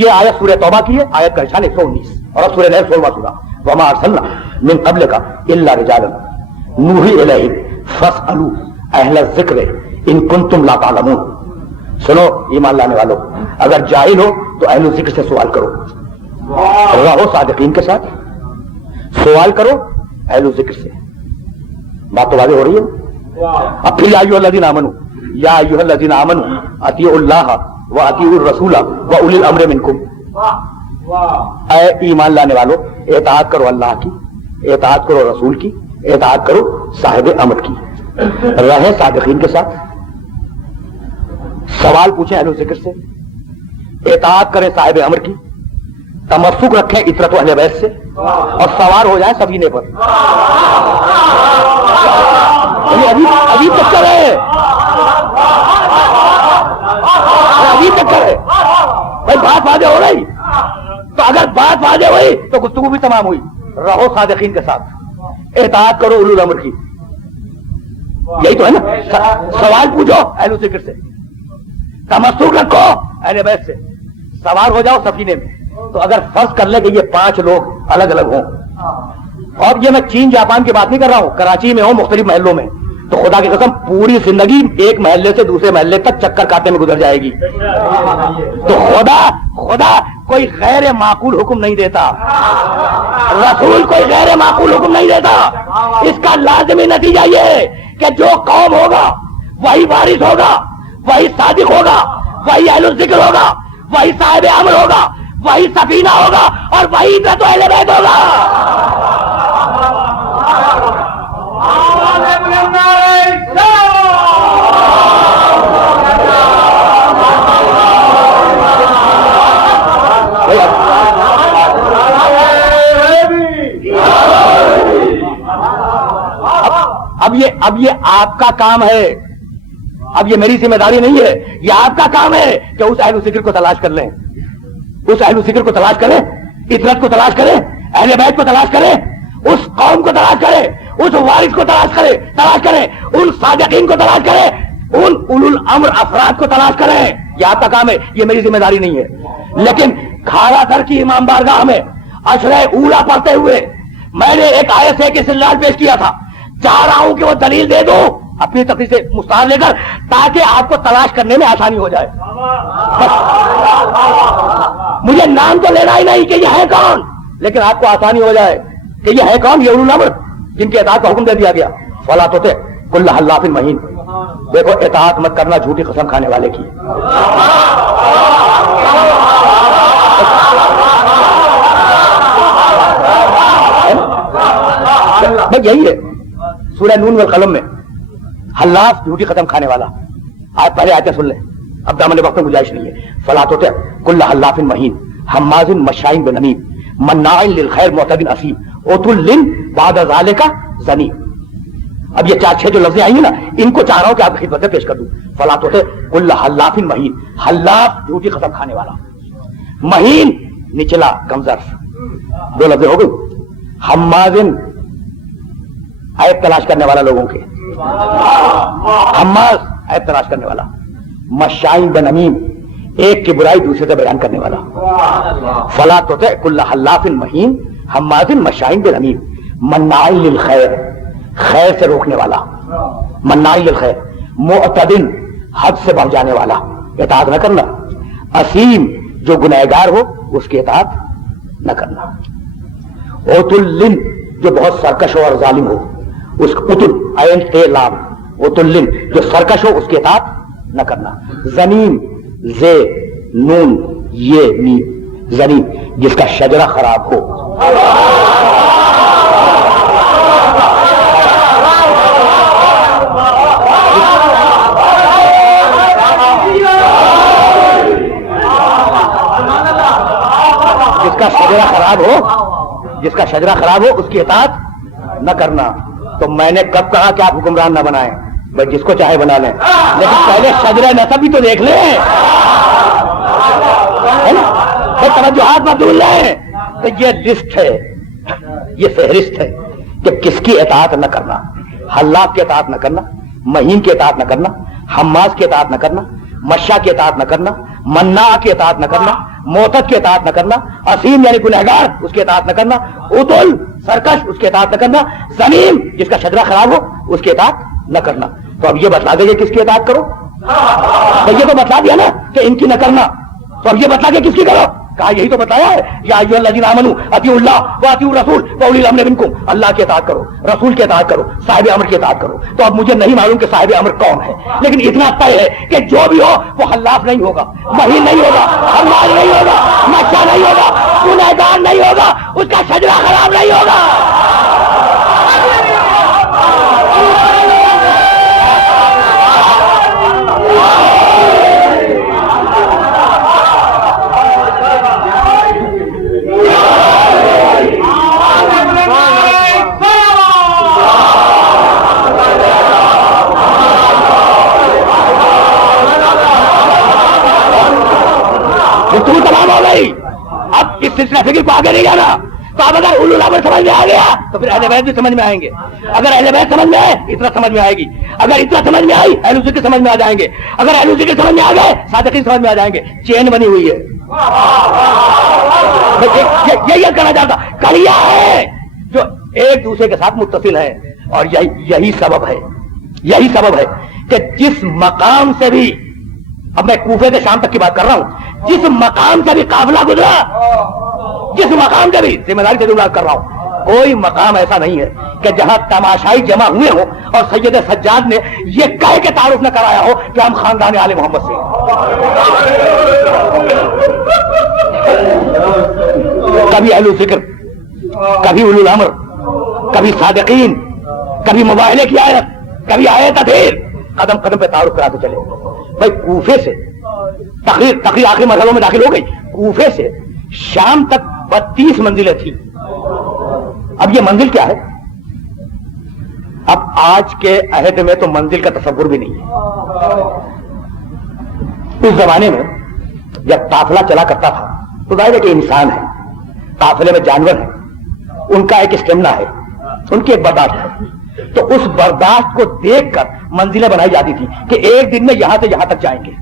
یہ آیت سورہ توبہ کی ہے، آیت کا نشان 119، اور اب سورہ نحل 16واں سورہ۔ وما ارسلنا من قبلک الا رجالا نوحی الیہم فاسألوا اہل الذکر ان کنتم لا تعلمون۔ سنو ایمان لانے والو، اگر جاہل ہو تو اہل الذکر سے سوال کرو، رہو صادقین کے ساتھ، سوال کرو اہل الذکر سے۔ بات تو واضح ہو رہی ہے۔ اب پھر یا ایھا الذین آمنوا، یا ایھا الذین آمنوا اطیعوا اللہ واطیعوا الرسول واولی الامر منکم۔ اے ایمان لانے والو، اطاعت کرو اللہ کی، اطاعت کرو رسول کی، اطاعت کرو صاحب امر کی، رہے صادقین کے ساتھ، سوال پوچھیں اہل ذکر سے، اطاعت کریں صاحب امر کی، تمسک رکھیں عطرت و اہل بیت سے، اور سوار ہو جائیں سفینے پر۔ ابھی تک کرے، ابھی تک کرے بھائی، بات واضح ہو رہی؟ تو اگر بات واضح ہوئی تو گفتگو بھی تمام ہوئی۔ رہو صادقین کے ساتھ، اطاعت کرو اولو الامر کی، یہی تو ہے نا۔ سوال پوچھو اہل ذکر سے، تمسک رکھو اہل بیت سے، سوار ہو جاؤ سفینے میں۔ تو اگر فرض کر لیں کہ یہ 5 لوگ الگ الگ ہوں، اور یہ میں چین جاپان کی بات نہیں کر رہا ہوں، کراچی میں ہوں، مختلف محلوں میں، تو خدا کی قسم پوری زندگی ایک محلے سے دوسرے محلے تک چکر کاٹنے میں گزر جائے گی۔ تو خدا کوئی غیر معقول حکم نہیں دیتا، رسول کوئی غیر معقول حکم نہیں دیتا۔ اس کا لازمی نتیجہ یہ ہے کہ جو قوم ہوگا وہی وارث ہوگا، وہی صادق ہوگا، وہی اہل الذکر ہوگا، وہی صاحب امر ہوگا، وہی سفینہ ہوگا، اور وہی عبرت و اہل بیت ہوگا. اب یہ آپ کا کام ہے، اب یہ میری ذمہ داری نہیں ہے، یہ آپ کا کام ہے کہ اس اہل ذکر کو تلاش کر لیں، اس اہل ذکر کو تلاش کریں، عطرت کو تلاش کریں، اہل بیت کو تلاش کریں، اس قوم کو تلاش کریں، اس وارث کو تلاش کریں، ان صادقین کو تلاش کریں، ان اولو الامر افراد کو تلاش کریں. یہ آپ کا کام ہے، یہ میری ذمہ داری نہیں ہے. لیکن کھارا در کی امام بارگاہ میں عشرہ اولا پڑھتے ہوئے میں نے ایک آیت سے ایک استدلال پیش کیا تھا. چاہ رہا ہوں کہ وہ دلیل دے دوں اپنی تقریر سے مستعار لے کر، تاکہ آپ کو تلاش کرنے میں آسانی ہو جائے. مجھے نام تو لینا ہی نہیں کہ یہ ہے کون، لیکن آپ کو آسانی ہو جائے کہ یہ ہے کون، یہ اولو الامر جن کے اطاعت کا حکم دے دیا گیا. فلا تطع کل حلاف مہین. دیکھو اطاعت مت کرنا جھوٹی قسم کھانے والے کی. یہی ہے سورہ نون والقلم میں، حلاف جھوٹی قسم کھانے والا. آپ پہلے آیتیں سن لیں، اب دامن وقت میں گنجائش نہیں ہے. فلا تطع کل حلاف مہین حماز مشاء بنمیم مناع للخیر معتد اثیم عتل بعد ذلک زنیم. اب یہ 4-6 جو لفظیں آئی ہیں نا، ان کو چاہ رہا ہوں کہ آپ کی خدمت میں پیش کر دوں. فلا تطع کل حلاف مہین، حلاف جھوٹی قسم کھانے والا، مہین نچلا کمزرف، 2 لفظیں ہو گئی. حماز عیب تلاش کرنے والا لوگوں کے، حماز عیب تلاش کرنے والا، مشاء بنمیم ایک کی برائی دوسرے سے بیان کرنے والا. فلا تطع کل حلاف مہین حماز مشاء بنمیم مناع للخیر خیر سے روکنے والا، مناع للخیر معتد حد سے بڑھ جانے والا، اطاعت نہ کرنا. اثیم جو گنہگار ہو اس کی اطاعت نہ کرنا. عتل جو بہت سرکش ہو اور ظالم ہو، اس عتل عین تے لام عتل جو سرکش ہو اس کی اطاعت نہ کرنا. زنیم زے نون یہ میم زنیم جس کا شجرہ خراب ہو. جس کا شجرہ خراب ہو، جس کا شجرہ خراب ہو اس کی اطاعت نہ کرنا. تو میں نے کب کہا کہ آپ حکمران نہ بنائیں، بھائی جس کو چاہے بنا لیں، لیکن پہلے شجرہ نسب بھی تو دیکھ لیں. توجہات مت بھول لیں. تو یہ لسٹ ہے، یہ فہرست ہے کہ کس کی اطاعت نہ کرنا. حلاف کی اطاعت نہ کرنا، مہین کی اطاعت نہ کرنا، حماس کی اطاعت نہ کرنا، مشا کی اطاعت نہ کرنا، مناع کی اطاعت نہ کرنا، معتد کی اطاعت نہ کرنا، اثیم یعنی گنہگار اس کی اطاعت نہ کرنا، عتل سرکش اس کی اطاعت نہ کرنا، زنیم جس کا شجرہ خراب ہو اس کی اطاعت نہ کرنا. تو اب یہ بتلا دیں گے کس کی اطاعت کرو. تو یہ تو بتلا دیا نا کہ ان کی نہ کرنا، تو اب یہ بتلا کے کس کی کرو. کہا یہی تو بتایا ہے، یا ایھا الذین آمنوا اطیعوا اللہ واطیعوا الرسول واولی الامر منکم. اللہ کی اطاعت کرو، رسول کی اطاعت کرو، صاحب امر کی اطاعت کرو. تو اب مجھے نہیں معلوم کہ صاحب امر کون ہے، لیکن اتنا طے ہے کہ جو بھی ہو وہ حلاف نہیں ہوگا، مہین نہیں ہوگا، حماز نہیں ہوگا، مشا نہیں ہوگا، گنہگار نہیں ہوگا، اس کا شجرہ خراب نہیں ہوگا. تمام ہو گئی. اب اس سلسلہ فکر کو آگے نہیں جانا. تو اب اگر اولو الامر سمجھ میں آ گیا تو پھر اہل بیت بھی سمجھ میں آئیں گے. اگر اہل بیت سمجھ میں آئے عطرت سمجھ میں آئے گی. اگر عطرت سمجھ میں آئی اہل ذکر سمجھ میں آ جائیں گے. اگر اہل ذکر سمجھ میں آ گئے صادقین سمجھ میں آ جائیں گے. چین بنی ہوئی ہے. یہ کہنا چاہتا کڑیاں ہیں جو ایک دوسرے کے ساتھ متصل ہیں. اور یہی سبب ہے، یہی سبب ہے کہ جس مقام سے بھی، اب میں کوفے سے شام تک کی بات کر رہا ہوں، جس مقام سے بھی قافلہ گزرا، جس مقام سے بھی ذمہ داری سے بات کر رہا ہوں، کوئی مقام ایسا نہیں ہے کہ جہاں تماشائی جمع ہوئے ہوں اور سید سجاد نے یہ کہہ کے تعارف نہ کرایا ہو کہ ہم خاندان آل محمد سے. کبھی اہل ذکر، کبھی اولو الامر، کبھی صادقین، کبھی مباہلے کی آیت، کبھی آیت ادھیر، قدم قدم پہ تعارف کراتے چلے. بھائی کوفے سے تقریر آخری مرحلوں میں داخل ہو گئی. کوفے سے شام تک 32 منزلیں تھیں. اب یہ منزل کیا ہے؟ اب آج کے عہد میں تو منزل کا تصور بھی نہیں ہے. اس زمانے میں جب قافلہ چلا کرتا تھا تو ظاہر ہے کہ انسان ہے، قافلے میں جانور ہیں، ان کا ایک اسٹیمنا ہے، ان کی ایک برداشت ہے. تو اس برداشت کو دیکھ کر منزلیں بنائی جاتی تھی کہ ایک دن میں یہاں سے یہاں تک جائیں گے.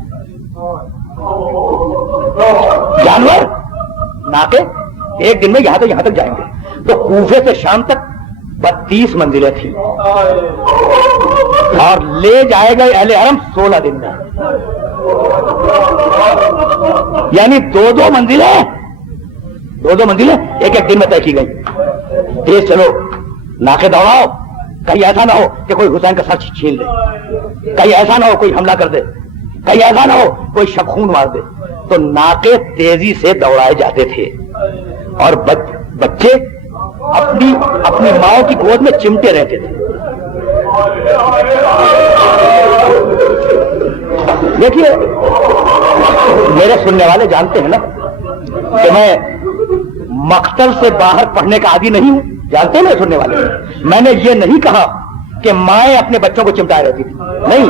جانور ناقے ایک دن میں یہاں سے یہاں تک جائیں گے. تو کوفے سے شام تک 32 منزلیں تھیں اور لے جائے گا اہل حرم 16 دن میں. یعنی دو منزلیں ایک ایک دن میں طے کی گئی. تیز چلو، ناقے دوڑاؤ، کہیں ایسا نہ ہو کہ کوئی حسین کا سر چھین دے، کہیں ایسا نہ ہو کوئی حملہ کر دے، کہیں ایسا نہ ہو کوئی شب خون مار دے. تو ناقے تیزی سے دوڑائے جاتے تھے اور بچے اپنی ماں کی گود میں چمٹے رہتے تھے. دیکھیے میرے سننے والے جانتے ہیں نا کہ میں مقتل سے باہر پڑھنے کا عادی نہیں ہوں. جانتے ہیں میرے سننے والے. میں نے یہ نہیں کہا کہ مائیں اپنے بچوں کو چمٹائے رہتی تھی، نہیں،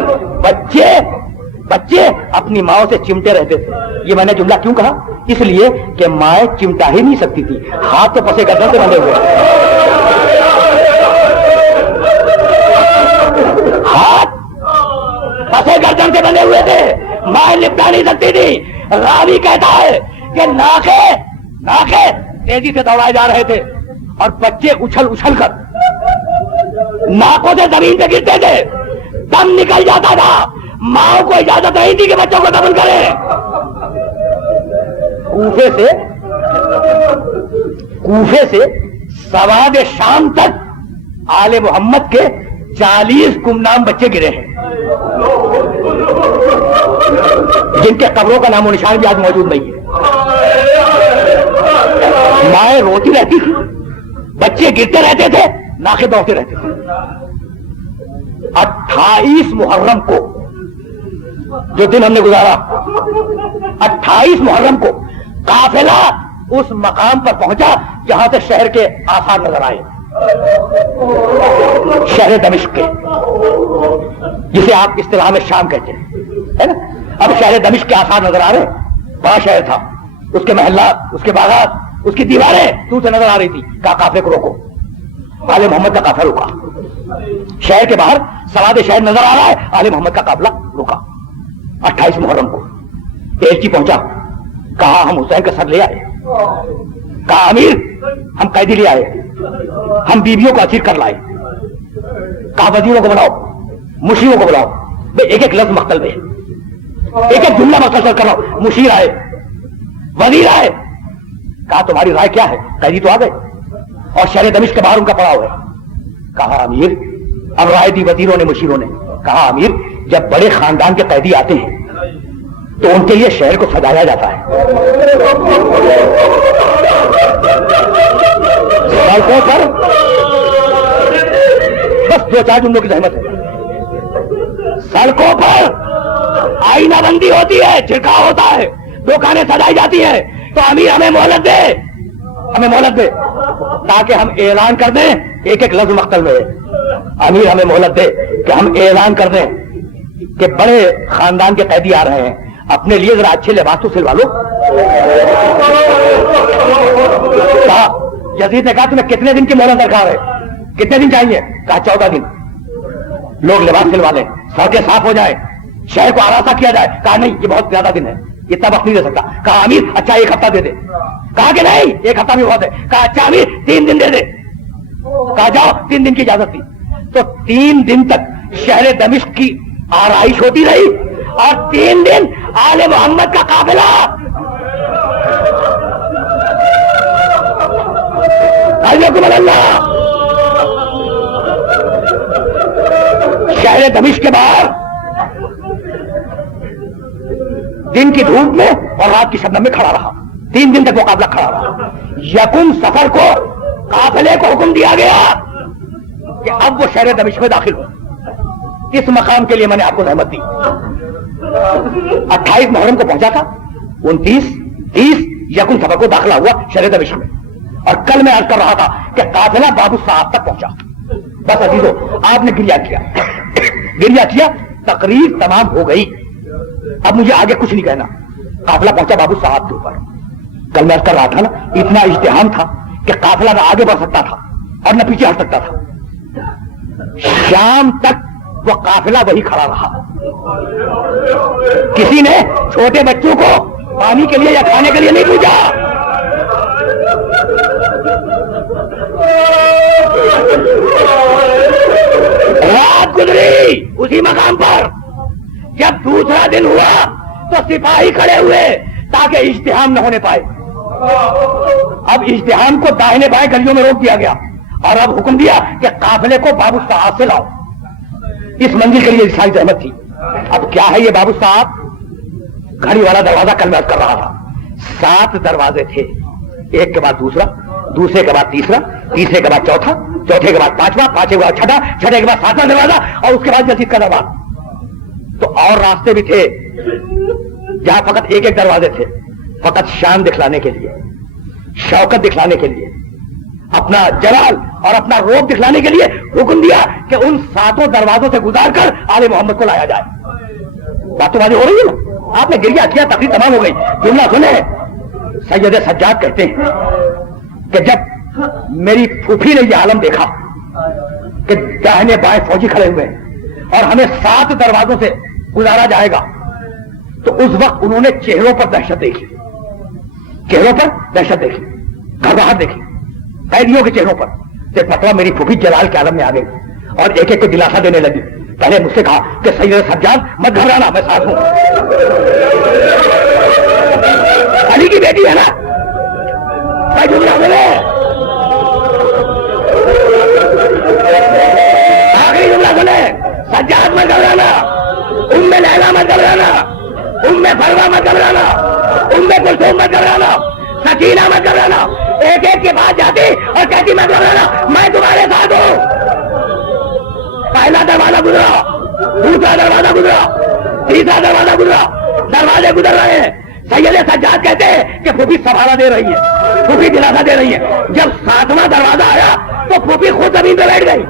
بچے اپنی ماں سے چمٹے رہتے تھے. یہ میں نے جملہ کیوں کہا؟ اس لیے کہ مائیں چمٹا ہی نہیں سکتی تھی، ہاتھ تو پسے گردن سے بندھے ہوئے، ہاتھ پسے گردن سے بندھے ہوئے تھے، مائیں لپٹا نہیں سکتی تھی. راوی کہتا ہے کہ ناقے تیزی سے دوڑائے جا رہے تھے اور بچے اچھل کر ناکوں سے زمین پہ گرتے تھے، دم نکل جاتا تھا. ماں کو اجازت نہیں تھی کہ بچوں کو دفن کرے. کوفے سے سواد شام تک آل محمد کے 40 گمنام بچے گرے ہیں جن کے قبروں کا نام و نشان بھی آج موجود نہیں ہے. مائیں روتی رہتی تھی، بچے گرتے رہتے تھے، ناقے دوڑتے رہتے تھے. 28 محرم کو جو دن ہم نے گزارا، 28 محرم کو قافلہ اس مقام پر پہنچا جہاں سے شہر کے آثار نظر آئے، شہر دمشق کے، جسے آپ اصطلاح میں شام کہتے ہیں، ہے نا. اب شہر دمشق کے آثار نظر آ رہے. بڑا شہر تھا، اس کے محلات، اس کے باغات، اس کی دیواریں دور سے نظر آ رہی تھی. کہا قافلے کو روکو. آل محمد کا قافلہ رکا. شہر کے باہر سواد شہر نظر آ رہا ہے، آل محمد کا قافلہ رکا. 28 محرم کو ایلچی پہنچا. کہا ہم حسین کا سر لے آئے. کہا امیر ہم قیدی لے آئے، ہم بیویوں کو اسیر کر لائے. کہا وزیروں کو بلاؤ، مشیروں کو بلاؤ. ایک ایک لفظ مقتل میں، ایک ایک جملہ مقتل کرو. مشیر آئے، وزیر آئے. کہا تمہاری رائے کیا ہے؟ قیدی تو آ گئے اور شہر دمشق کے باہر ان کا پڑاؤ ہے. کہا امیر، اب رائے دی وزیروں نے، مشیروں نے. کہا امیر جب بڑے خاندان کے قیدی آتے ہیں تو ان کے لیے شہر کو سجایا جاتا ہے. سڑکوں پر بس 2-4 جملوں کی زحمت ہے. سڑکوں پر آئینہ بندی ہوتی ہے، چھڑکاؤ ہوتا ہے، دکانیں سجائی جاتی ہیں. تو امیر ہمیں مہلت دے تاکہ ہم اعلان کر دیں. ایک ایک لفظ مقتل میں ہے. امیر ہمیں مہلت دے کہ ہم اعلان کر دیں کہ بڑے خاندان کے قیدی آ رہے ہیں، اپنے لیے ذرا اچھے لباس تو سلوا لو. یزید نے کہا تمہیں کتنے دن کی مہلت درکار ہے؟ کتنے دن چاہیے؟ کہا 14 دن. لوگ لباس سلوا لیں، سڑکیں صاف ہو جائیں، شہر کو آراستہ کیا جائے. کہا نہیں، یہ بہت زیادہ دن ہے، اتنا وقت نہیں دے سکتا. کہا امیر اچھا 1 ہفتہ دے دے. کہا کہ نہیں، 1 ہفتہ بھی بہت ہے. کہا اچھا امیر 3 دن دے دے. کہا جاؤ. 3 دن کی اجازت دی. تو 3 دن تک شہر دمشق کی آرائش ہوتی رہی اور 3 دن آل محمد کا قافلہ شہر دمشق کے باہر دن کی دھوپ میں اور رات کی شبنم میں کھڑا رہا. 3 دن تک مقابلہ کھڑا رہا. یکم سفر کو قافلے کو حکم دیا گیا کہ اب وہ شہر دمشق میں داخل ہو. اس مقام کے لیے میں نے آپ کو زحمت دی. 28 محرم کو پہنچا تھا, 29, 30 یکم سفر کو داخلہ ہوا شہر دمشق میں. اور کل میں عرض کر رہا تھا کہ قافلہ باب الصحاب تک پہنچا. بس عزیزو, آپ نے گریہ کیا, گریہ کیا, تقریر تمام ہو گئی. اب مجھے آگے کچھ نہیں کہنا. قافلہ پہنچا باب الصحاب کے اوپر. کل میں عرض کر رہا تھا نا, اتنا اجتہام تھا کہ قافلہ نہ آگے بڑھ سکتا تھا اور نہ پیچھے ہٹ سکتا تھا. شام تک وہ قافلہ وہی کھڑا رہا. کسی نے چھوٹے بچوں کو پانی کے لیے یا کھانے کے لیے نہیں پوچھا. رات گزری اسی مقام پر. جب دوسرا دن ہوا تو سپاہی کھڑے ہوئے تاکہ اجتہام نہ ہونے پائے. اب اجتہام کو داہنے بائیں گلیوں میں روک دیا گیا اور اب حکم دیا کہ قافلے کو باب الصحاب سے لاؤ. اس منزل کے لیے ساری زحمت تھی. اب کیا ہے یہ باب الصحاب؟ گھڑی والا دروازہ کل میں کر رہا تھا. 7 دروازے تھے, ایک کے بعد دوسرا, دوسرے کے بعد تیسرا, تیسرے کے بعد چوتھا, چوتھے کے بعد پانچواں, پانچویں کے بعد چھٹا, چھٹے کے بعد 7واں دروازہ اور اس کے بعد مسجد کا دروازہ. تو اور راستے بھی تھے جہاں فقط ایک ایک دروازے تھے, فقط شان دکھلانے کے لیے, شوکت دکھلانے کے لیے, اپنا جلال اور اپنا روب دکھلانے کے لیے حکم دیا کہ ان 7 دروازوں سے گزار کر آل محمد کو لایا جائے. بات تو واضح ہو رہی ہے نا. آپ نے گریہ کیا, تقریر تمام ہو گئی. جملہ سنے, سید سجاد کہتے ہیں کہ جب میری پھوپھی نے یہ عالم دیکھا کہ داہنے بائیں فوجی کھڑے ہوئے اور ہمیں 7 دروازوں سے گزارا جائے گا, تو اس وقت انہوں نے چہروں پر دہشت دیکھی, چہروں پر دہشت دیکھی, گھبراہٹ دیکھی قیدیوں کے چہروں پر. ایک مرتبہ میری پھوپھی جلال کے عالم میں آ گئی اور ایک ایک کو دلاسا دینے لگی. پہلے مجھ سے کہا کہ سید سجاد مت گھبرانا, میں ساتھ ہوں. علی کی بیٹی ہے نا, میں جملہ بولے, آخری جملہ سنے, سجاد مت گھبرانا, ام لیلا مت گھبرانا, ام فروا مت گھبرانا, ام کلثوم مت گھبرانا, سکینہ مت گھبرانا. ایک ایک کے بعد جاتی اور کہتی مت گھبرانا, میں تمہارے ساتھ ہوں. پہلا دروازہ گزرا, دوسرا دروازہ گزرا, تیسرا دروازہ گزرا, دروازے گزر رہے ہیں. سید سجاد کہتے ہیں کہ پھوپھی سوارا دے رہی ہے, پھوپھی دلاسا دے رہی ہے. جب 7واں دروازہ آیا تو پھوپھی خود زمین پہ بیٹھ گئی.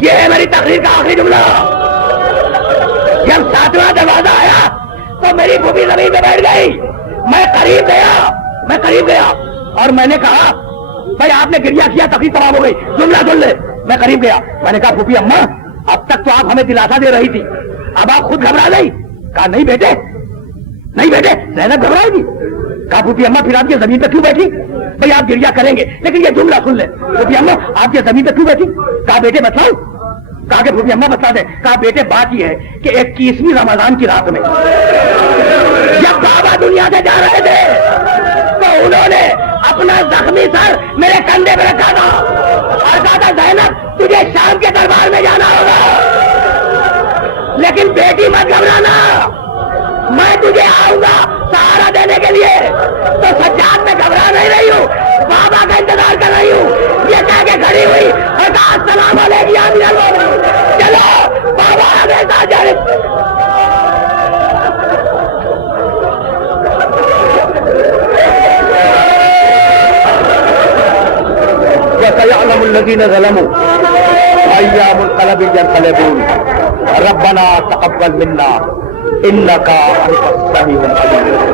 یہ ہے میری تقریر کا آخری جملہ. جب 7واں دروازہ آیا تو میری پھوپھی زمین پہ بیٹھ گئی. میں قریب گیا اور میں نے کہا, بھائی آپ نے گریہ کیا, تقریر تمام ہو گئی, جملہ سن لے. میں قریب گیا, میں نے کہا پھوپھی اماں اب تک تو آپ ہمیں دلاسا دے رہی تھی, اب آپ خود گھبرا گئی. کہا نہیں بیٹے, نہیں بیٹے, زینب گھبرائے گی. کہا پھوپھی اماں پھر آپ یہ زمین پہ کیوں بیٹھی؟ بھائی آپ گریہ کریں گے لیکن یہ جملہ سن لیں. پھوپھی اماں آپ یہ زمین پہ کیوں بیٹھی؟ کہا بیٹے بتلاؤ. کہا کہ پھوپھی اماں بتا دیں. کہا بیٹے بات یہ ہے کہ 21ویں رمضان کی رات میں جب بابا دنیا سے جا رہے تھے تو انہوں نے اپنا زخمی سر میرے کندھے پہ رکھا تھا اور کہا تھا زینب تجھے شام کے دربار میں جانا ہوگا, لیکن بیٹی مت گھبرانا, میں تجھے آؤں گا سہارا دینے کے لیے. تو سجاد میں گھبرا نہیں رہی ہوں, بابا کا انتظار کر رہی ہوں. یہ کہہ کے کھڑی ہوئی اور کہا السلام علیکم یا امیر المومنین. چلو بابا آگے ساجد. وسيعلم الذين ظلموا أيّ منقلب ينقلبون. ربنا تقبل منا إنك أنت السميع العليم.